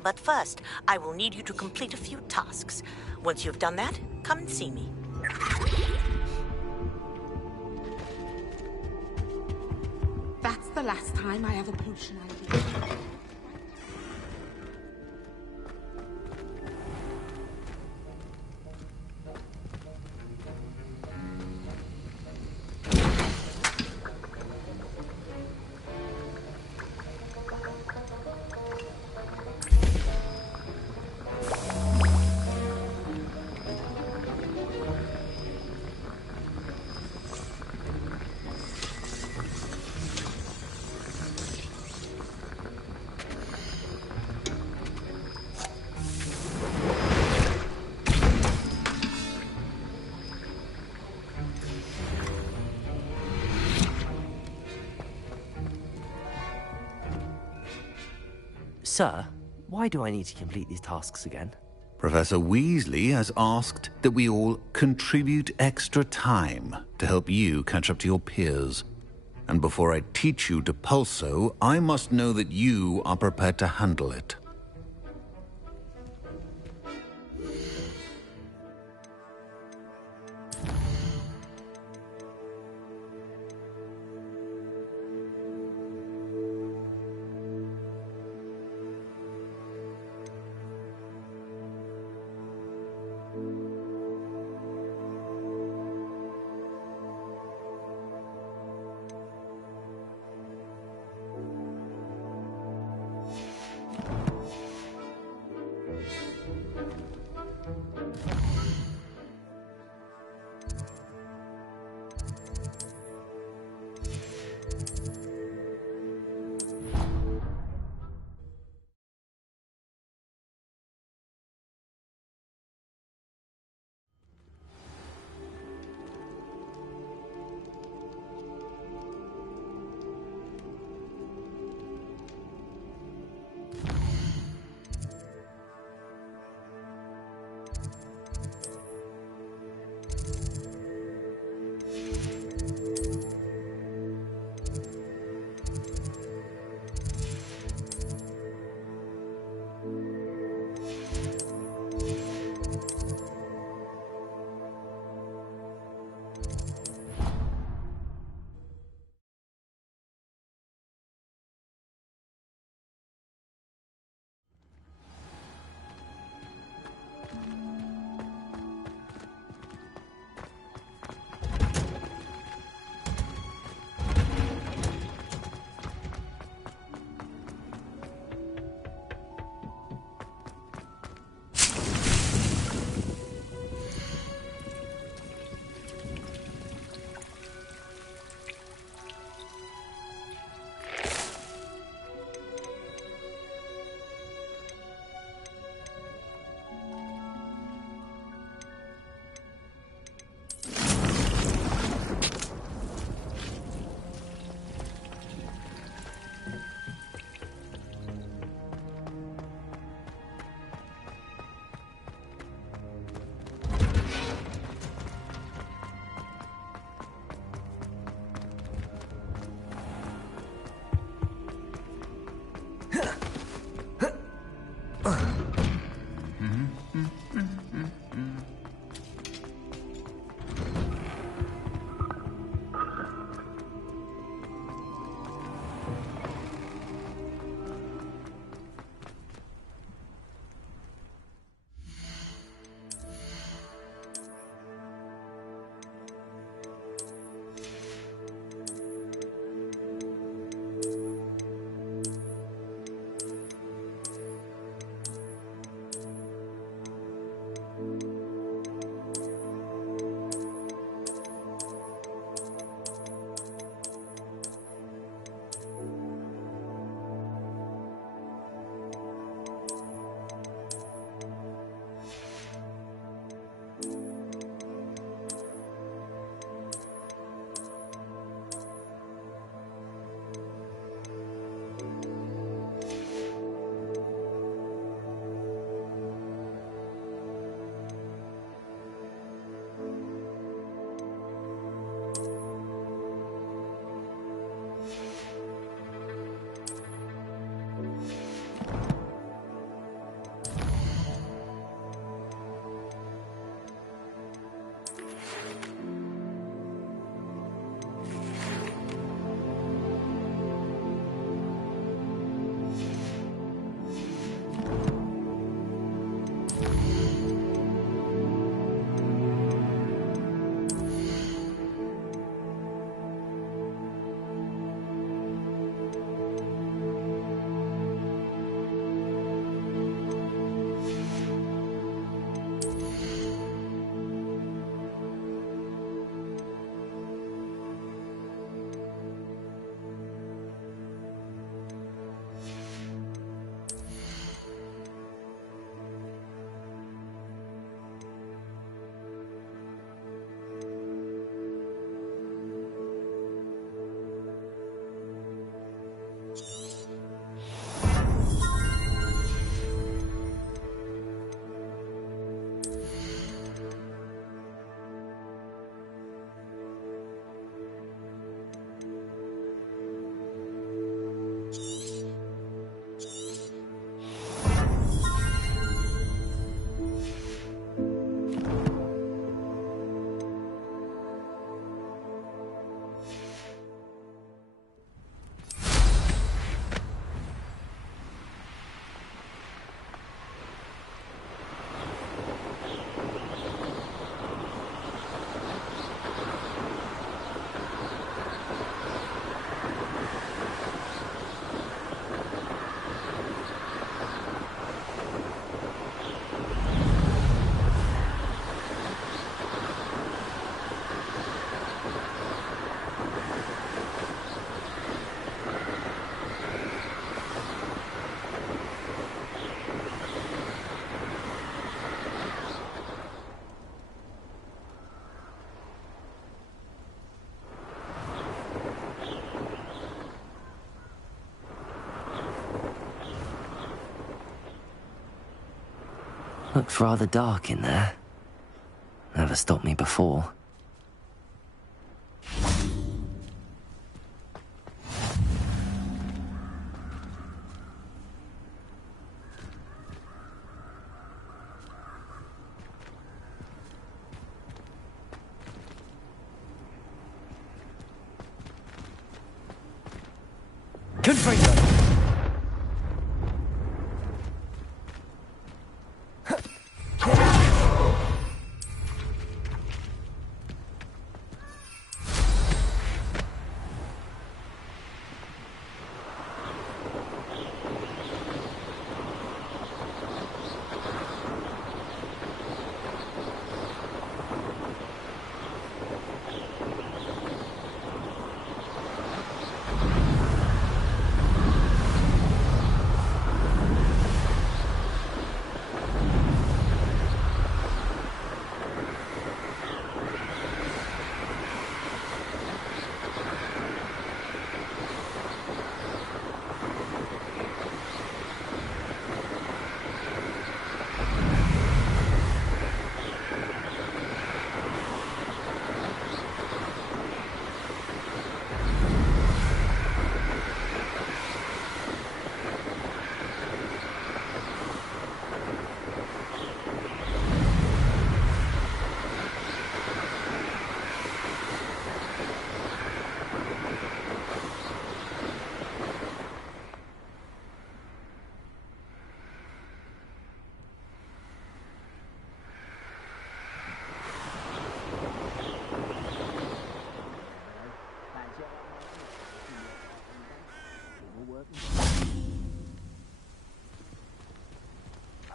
But first, I will need you to complete a few tasks. Once you've done that, come and see me. That's the last time I have a potion I use. Sir, why do I need to complete these tasks again? Professor Weasley has asked that we all contribute extra time to help you catch up to your peers. And before I teach you Depulso, I must know that you are prepared to handle it. Looks rather dark in there. Never stopped me before. Confringo!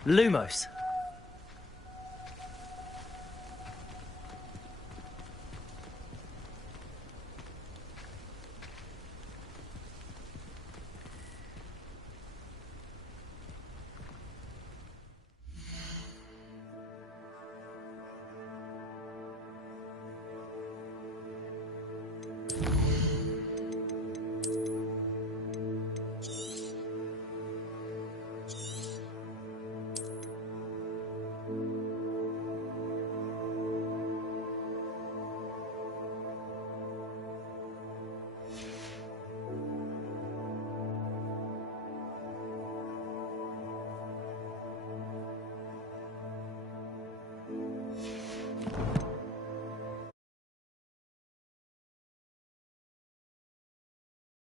Lumos,